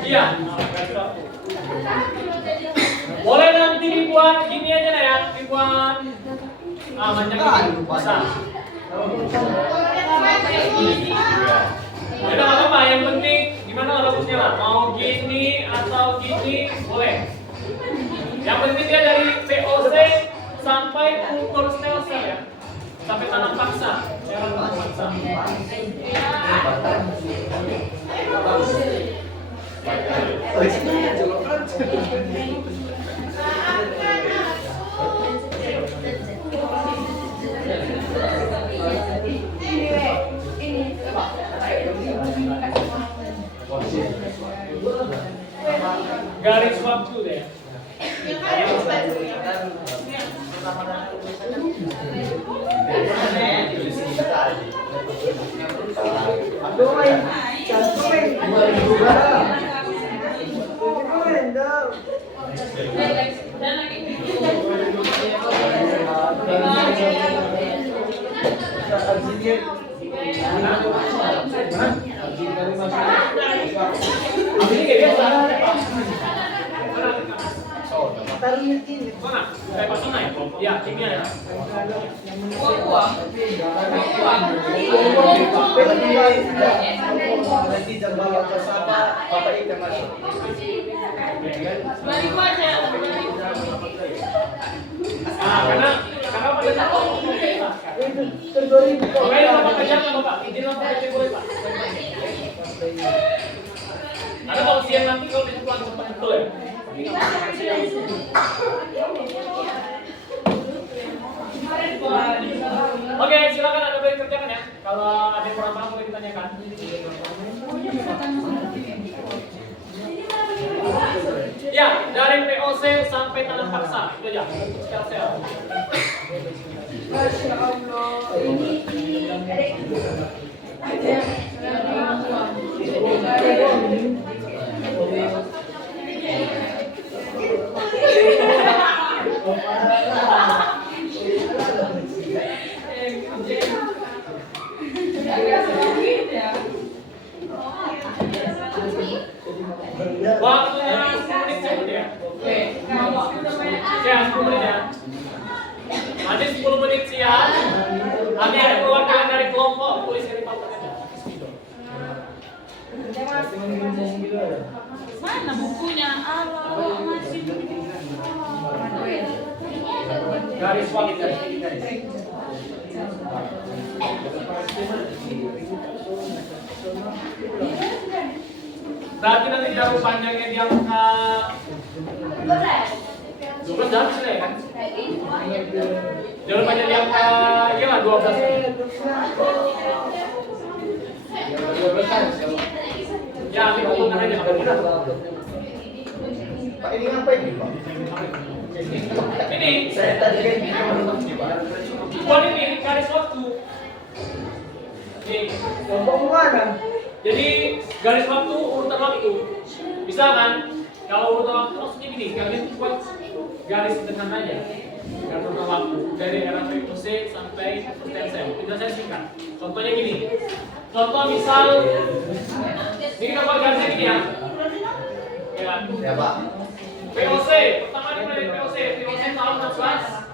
Iya. Boleh nanti dibuat gini aja ya, dibuat macam ini bisa. Ya udah nggak apa-apa, yang penting gimana rumusnya lah. Mau gini atau gini boleh. Yang penting dia dari VOC sampai ukur stem cell ya. Sampai tanam paksa. Jangan tanam paksa. Garis waktu deh. Ini kayak biasa. Mana? Kayak pasona ya? Iya, timnya ya. Nanti jam bawah ke sana, Bapak Ika masuk. Karena pada saat Oke, Bapak kerjakan Bapak. Izin Bapak kerja boleh Pak. Ada kalau siang nanti kalau besok pulang cepat betul ya. Oke, silakan Anda boleh kerjakan ya. Kalau ada yang kurang paham boleh ditanyakan. Ya, dari POC sampai tanam paksa itu aja. Sel-sel. Masya Allah. Waktunya 10 menit cukup ya. Ya, 10 menit ya. Nanti 10 menit siap. Nanti ada perwakilan dari kelompok tulis dari papan aja. Mana bukunya? Allah masih. Garis waktu. Berarti nanti jarum panjangnya di angka 12 habis ya kan? Jarum panjang di angka ya lah 12. Ya, ambil ukur aja nggak mudah. Pak ini ngapain nih Pak? Ini, Saya tadi kan gitu Pak. buat ini garis waktu. Nih, Kelompok mana? jadi garis waktu urutan waktu. Bisa kan? Kalau urutan waktu maksudnya gini, kalian buat garis sederhana aja. Garis urutan waktu dari era VOC sampai stem cell. Itu saya singkat. Contohnya gini. Contoh misal ini kita buat garisnya gini ya. Ya kan? Ya Pak. VOC, pertama dimulai dari VOC tahun 16.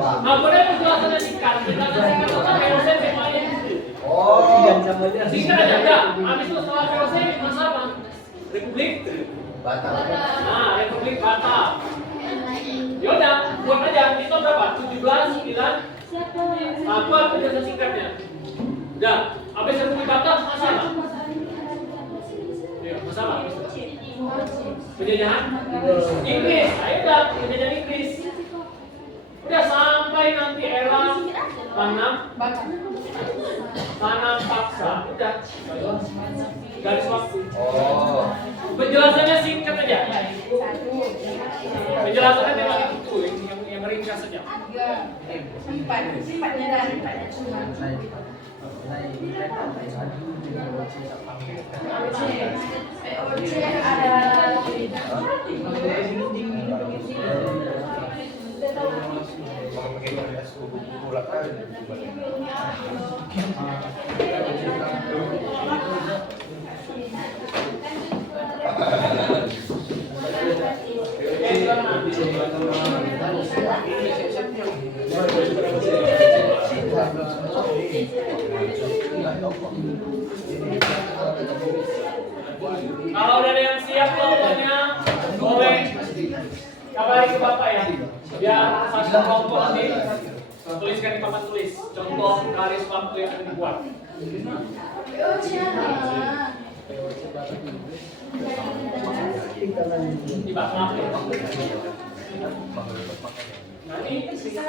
Nah, boleh penjelasannya singkat. Penjelasan singkat tentang VOC temanya. Oh. Singkat aja, enggak. Habis itu setelah VOC masa apa? Republik Batal. Nah, Republik Batak. Yaudah, buat aja. Itu berapa? 17, 9. Apa penjelasan singkatnya? Udah. Habis Republik Batak masa apa? Iya, masa apa? Penjajahan Inggris. Ayo udah, penjajahan Inggris. Udah sampai nanti era tanam paksa. Udah. Garis waktu. Oh. Penjelasannya singkat aja. Penjelasannya memang itu yang ringkas saja. Sifatnya dan POC ada Pakai Kalau udah ada yang siap kelompoknya, boleh kabari ke Bapak ya. Biar satu kelompok nanti tuliskan di papan tulis. Contoh garis waktu yang akan dibuat. Di Bapak. Nanti singkat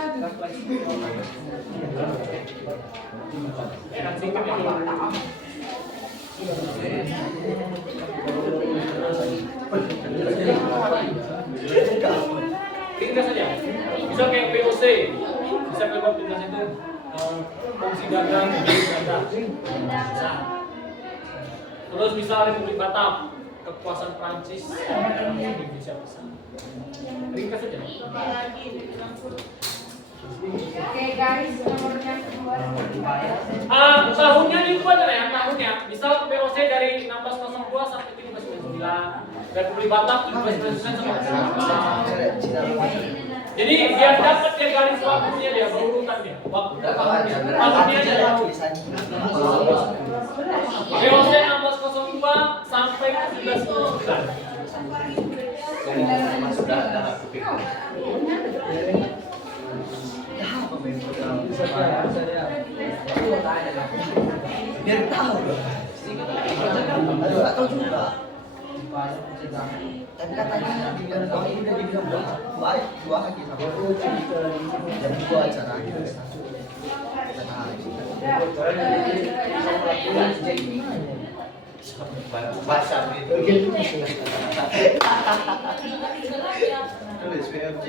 ya. Ringkas saja. Bisa kayak POC. Bisa kayak pintas itu fungsi dagang, data. Terus bisa Republik Batam, kekuasaan Prancis, Indonesia bisa. Ringkas saja. Oke guys, nomornya kedua. Tahunnya dibuat ya, tahunnya. Misal POC dari 1602 sampai 1799, Republik Batam 1799 sampai 18. Jadi biar dapat dia garis waktunya dia berurutannya. Waktu tahunnya aja. POC 1602 sampai 1799. Biar tahu loh. Aduh, nggak tahu juga. Tapi katanya biar tahu ini udah dibilang baik dua lagi sama jam 2 acara. Bahasa itu. Tulis PMC.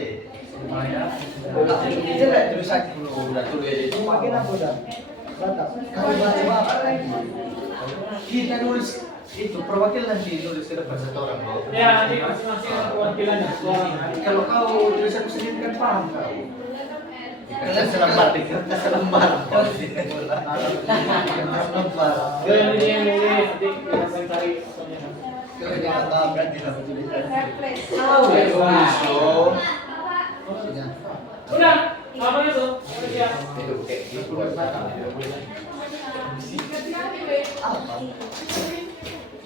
Itu nggak tulisan dulu, udah tulis. Makin apa udah? Kalau baca apa lagi? Kita nulis itu perwakilan ditulis ke depan satu orang loh. Ya, ini masing-masing perwakilannya. Kalau kau tulis aku sendiri kan paham kau. Kertas selembar, kertas selembar. Kertas selembar. Ini, nanti kita cari fotonya. Kalau jangan paham berarti aku tulisan. Udah, apa itu? Udah siap.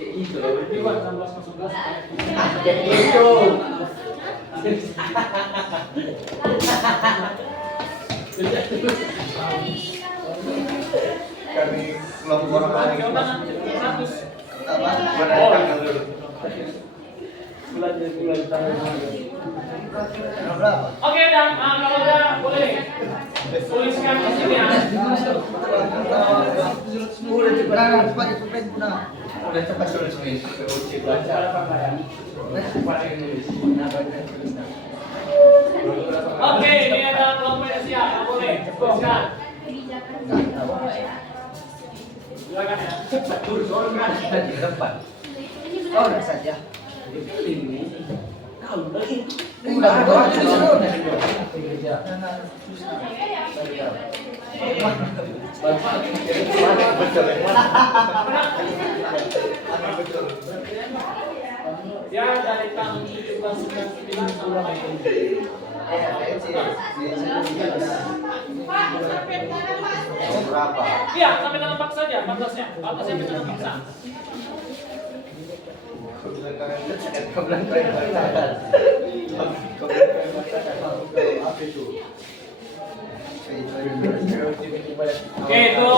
Dibuat 1602. Itu. Kami kelompok orang lain. 100. Apa? Berapa dulu? Berapa? Oke, dan kalau udah boleh tuliskan di sini ya. Udah cepat pakai pulpen guna. Udah cepat tulis nih. Baca. Oke, ini ada kelompok yang siap. Boleh tuliskan. Silakan ya. Di depan. Oh, udah saja. Ya, dari tahun 1799 sampai Berapa? iya, sampai tanah paksa saja, batasnya sampai tanah paksa. Oke, itu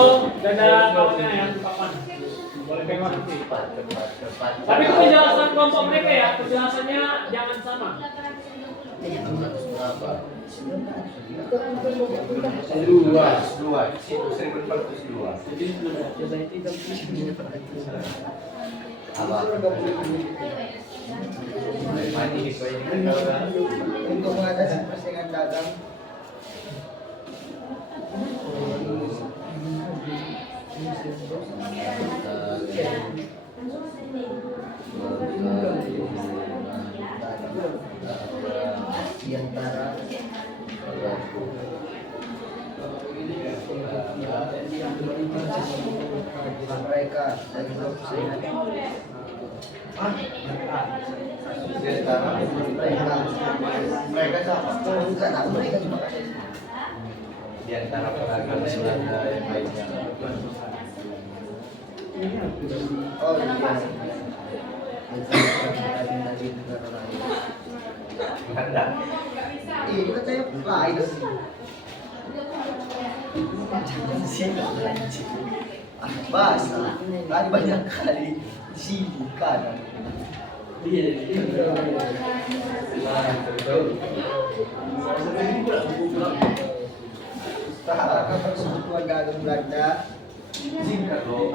dada kawannya ya, papan. Boleh pegang nanti. Tapi penjelasan kelompok mereka ya, penjelasannya jangan sama. Dua. Itu 1402. Apa? Untuk mengatasi persaingan dagang. Diantara mereka dari persaingan mereka siapa? Bukan aku, mereka cuma di antara pedagang Belanda yang lainnya. Oh iya. Dari negara lain. Ada. Iya katanya lain sih. Bahasa tadi banyak kali di sini kanan. Kakak persekutuan Gading Belanda. Singkat loh.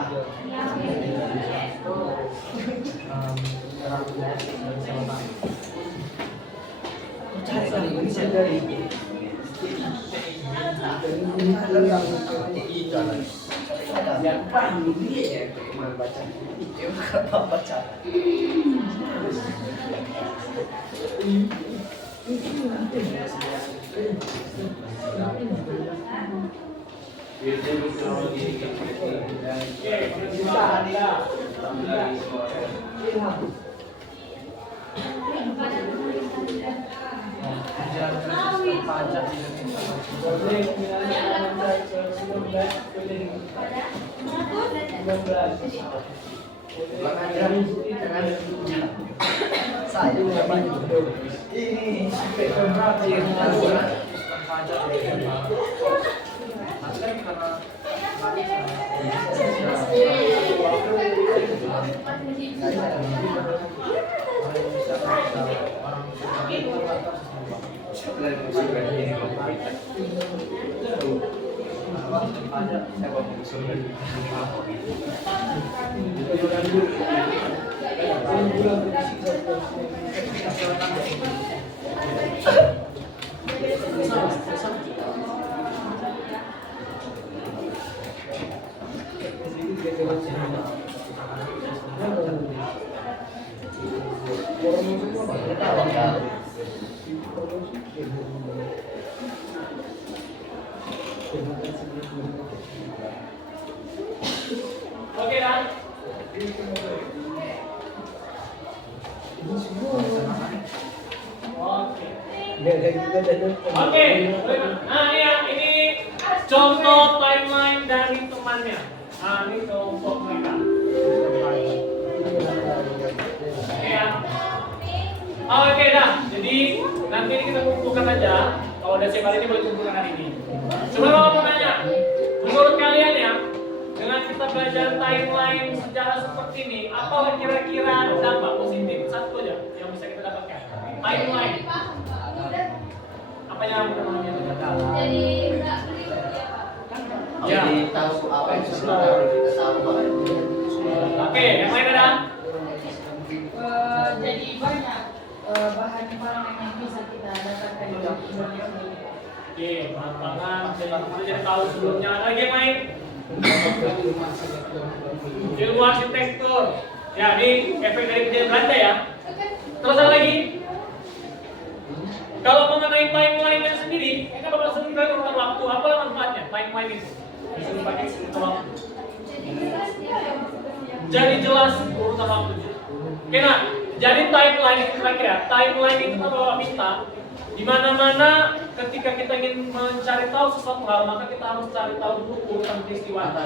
Cari kali ini saya dari baca. Saya ini Oke kan? Oke. Nah ini contoh timeline dari temannya. Nah ini kelompok mereka. Oke ya. Oke dah. Jadi nanti ini kita kumpulkan aja. Kalau udah siap hari ini boleh kumpulkan hari ini. Coba kalau mau nanya, menurut kalian ya, dengan kita belajar timeline sejarah seperti ini, apa kira-kira dampak positif satu aja yang bisa kita dapatkan? Timeline. Apa yang namanya? Jadi enggak beli Ya. jadi tahu apa yang sebenarnya kita tahu Oke, yang lain ada? jadi banyak bahan-bahan yang bisa kita dapatkan di Indonesia. Oke, bahan-bahan kita jadi tahu sebelumnya. Ada lagi yang lain? Ilmu arsitektur. Ya, ini efek dari kejadian Belanda ya. Terus ada lagi? Kalau mengenai timeline-nya sendiri, kita bakal sebutkan urutan waktu. Apa manfaatnya timeline itu? Bisa dipakai urutan waktu. Jadi jelas urutan waktunya. Oke, nah, jadi timeline itu kira-kira timeline itu kalau minta di mana-mana ketika kita ingin mencari tahu sesuatu hal, maka kita harus cari tahu dulu urutan peristiwa.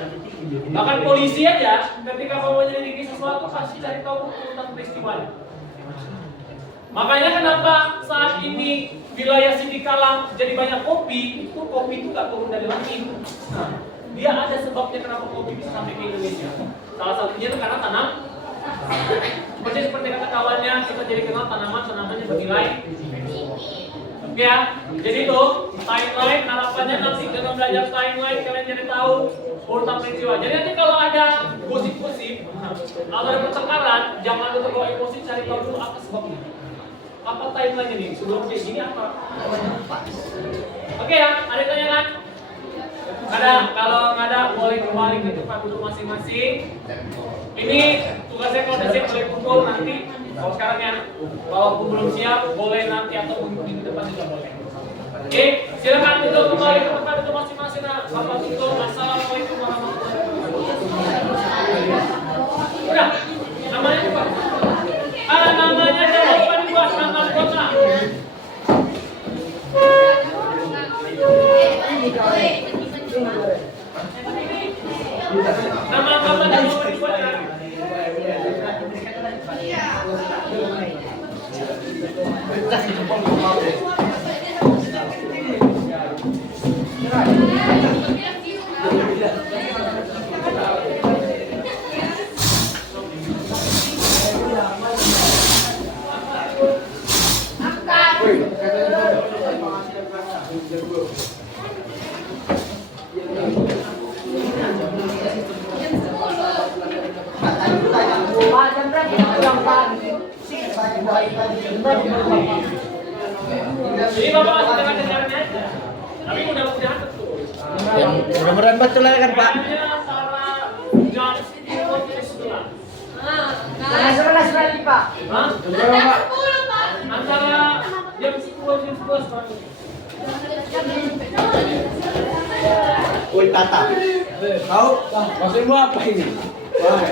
Bahkan polisi aja ketika mau menyelidiki sesuatu pasti cari tahu urutan peristiwanya. Makanya kenapa saat ini wilayah Sidikalang jadi banyak kopi, itu kopi itu nggak turun dari langit. Nah, dia ada sebabnya kenapa kopi bisa sampai ke Indonesia. Salah satunya itu karena tanam. Seperti kata kawannya, kita jadi kenal tanaman-tanamannya bernilai. Oke ya, jadi itu timeline. Harapannya nanti dengan belajar timeline kalian jadi tahu urutan peristiwa. Jadi nanti kalau ada gosip-gosip atau ada pertengkaran, jangan lupa bawa emosi, cari tahu dulu apa sebabnya. Apa timeline ini? Sebelum kayak gini apa? Oke ya, ada yang tanya kan? Ada, kalau nggak ada boleh kembali ke tempat duduk masing-masing. Ini tugasnya kalau udah siap boleh kumpul nanti. Kalau sekarang ya, walaupun belum siap boleh nanti atau mungkin di depan juga boleh. Oke, silakan duduk kembali ke tempat duduk masing-masing. Bapak tutup. Assalamualaikum warahmatullahi wabarakatuh. Udah, namanya apa? Namanya jangan lupa dibuat nama kota. Nama bapak jangan lupa dibuat. Pecah itu penggemar. Jadi Bapak masih dengar-dengarnya aja. Tapi mudah-mudahan betul. Yang mudah-mudahan betul lah kan Pak. Kayaknya antara jam 10 ke 11. Pak. Hah? Berapa Pak? Antara jam 10 ke 11 Pak. Woi Tata. Kau maksud lu apa ini? Wah.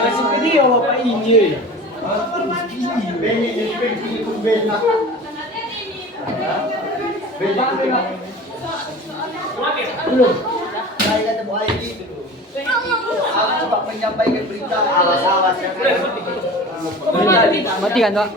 Kasih video apa ini? Semakin. Belum. Saya ketemu ID dulu. Aku coba menyampaikan berita. Awas-awas. Udah, mati. Mati kan, Pak?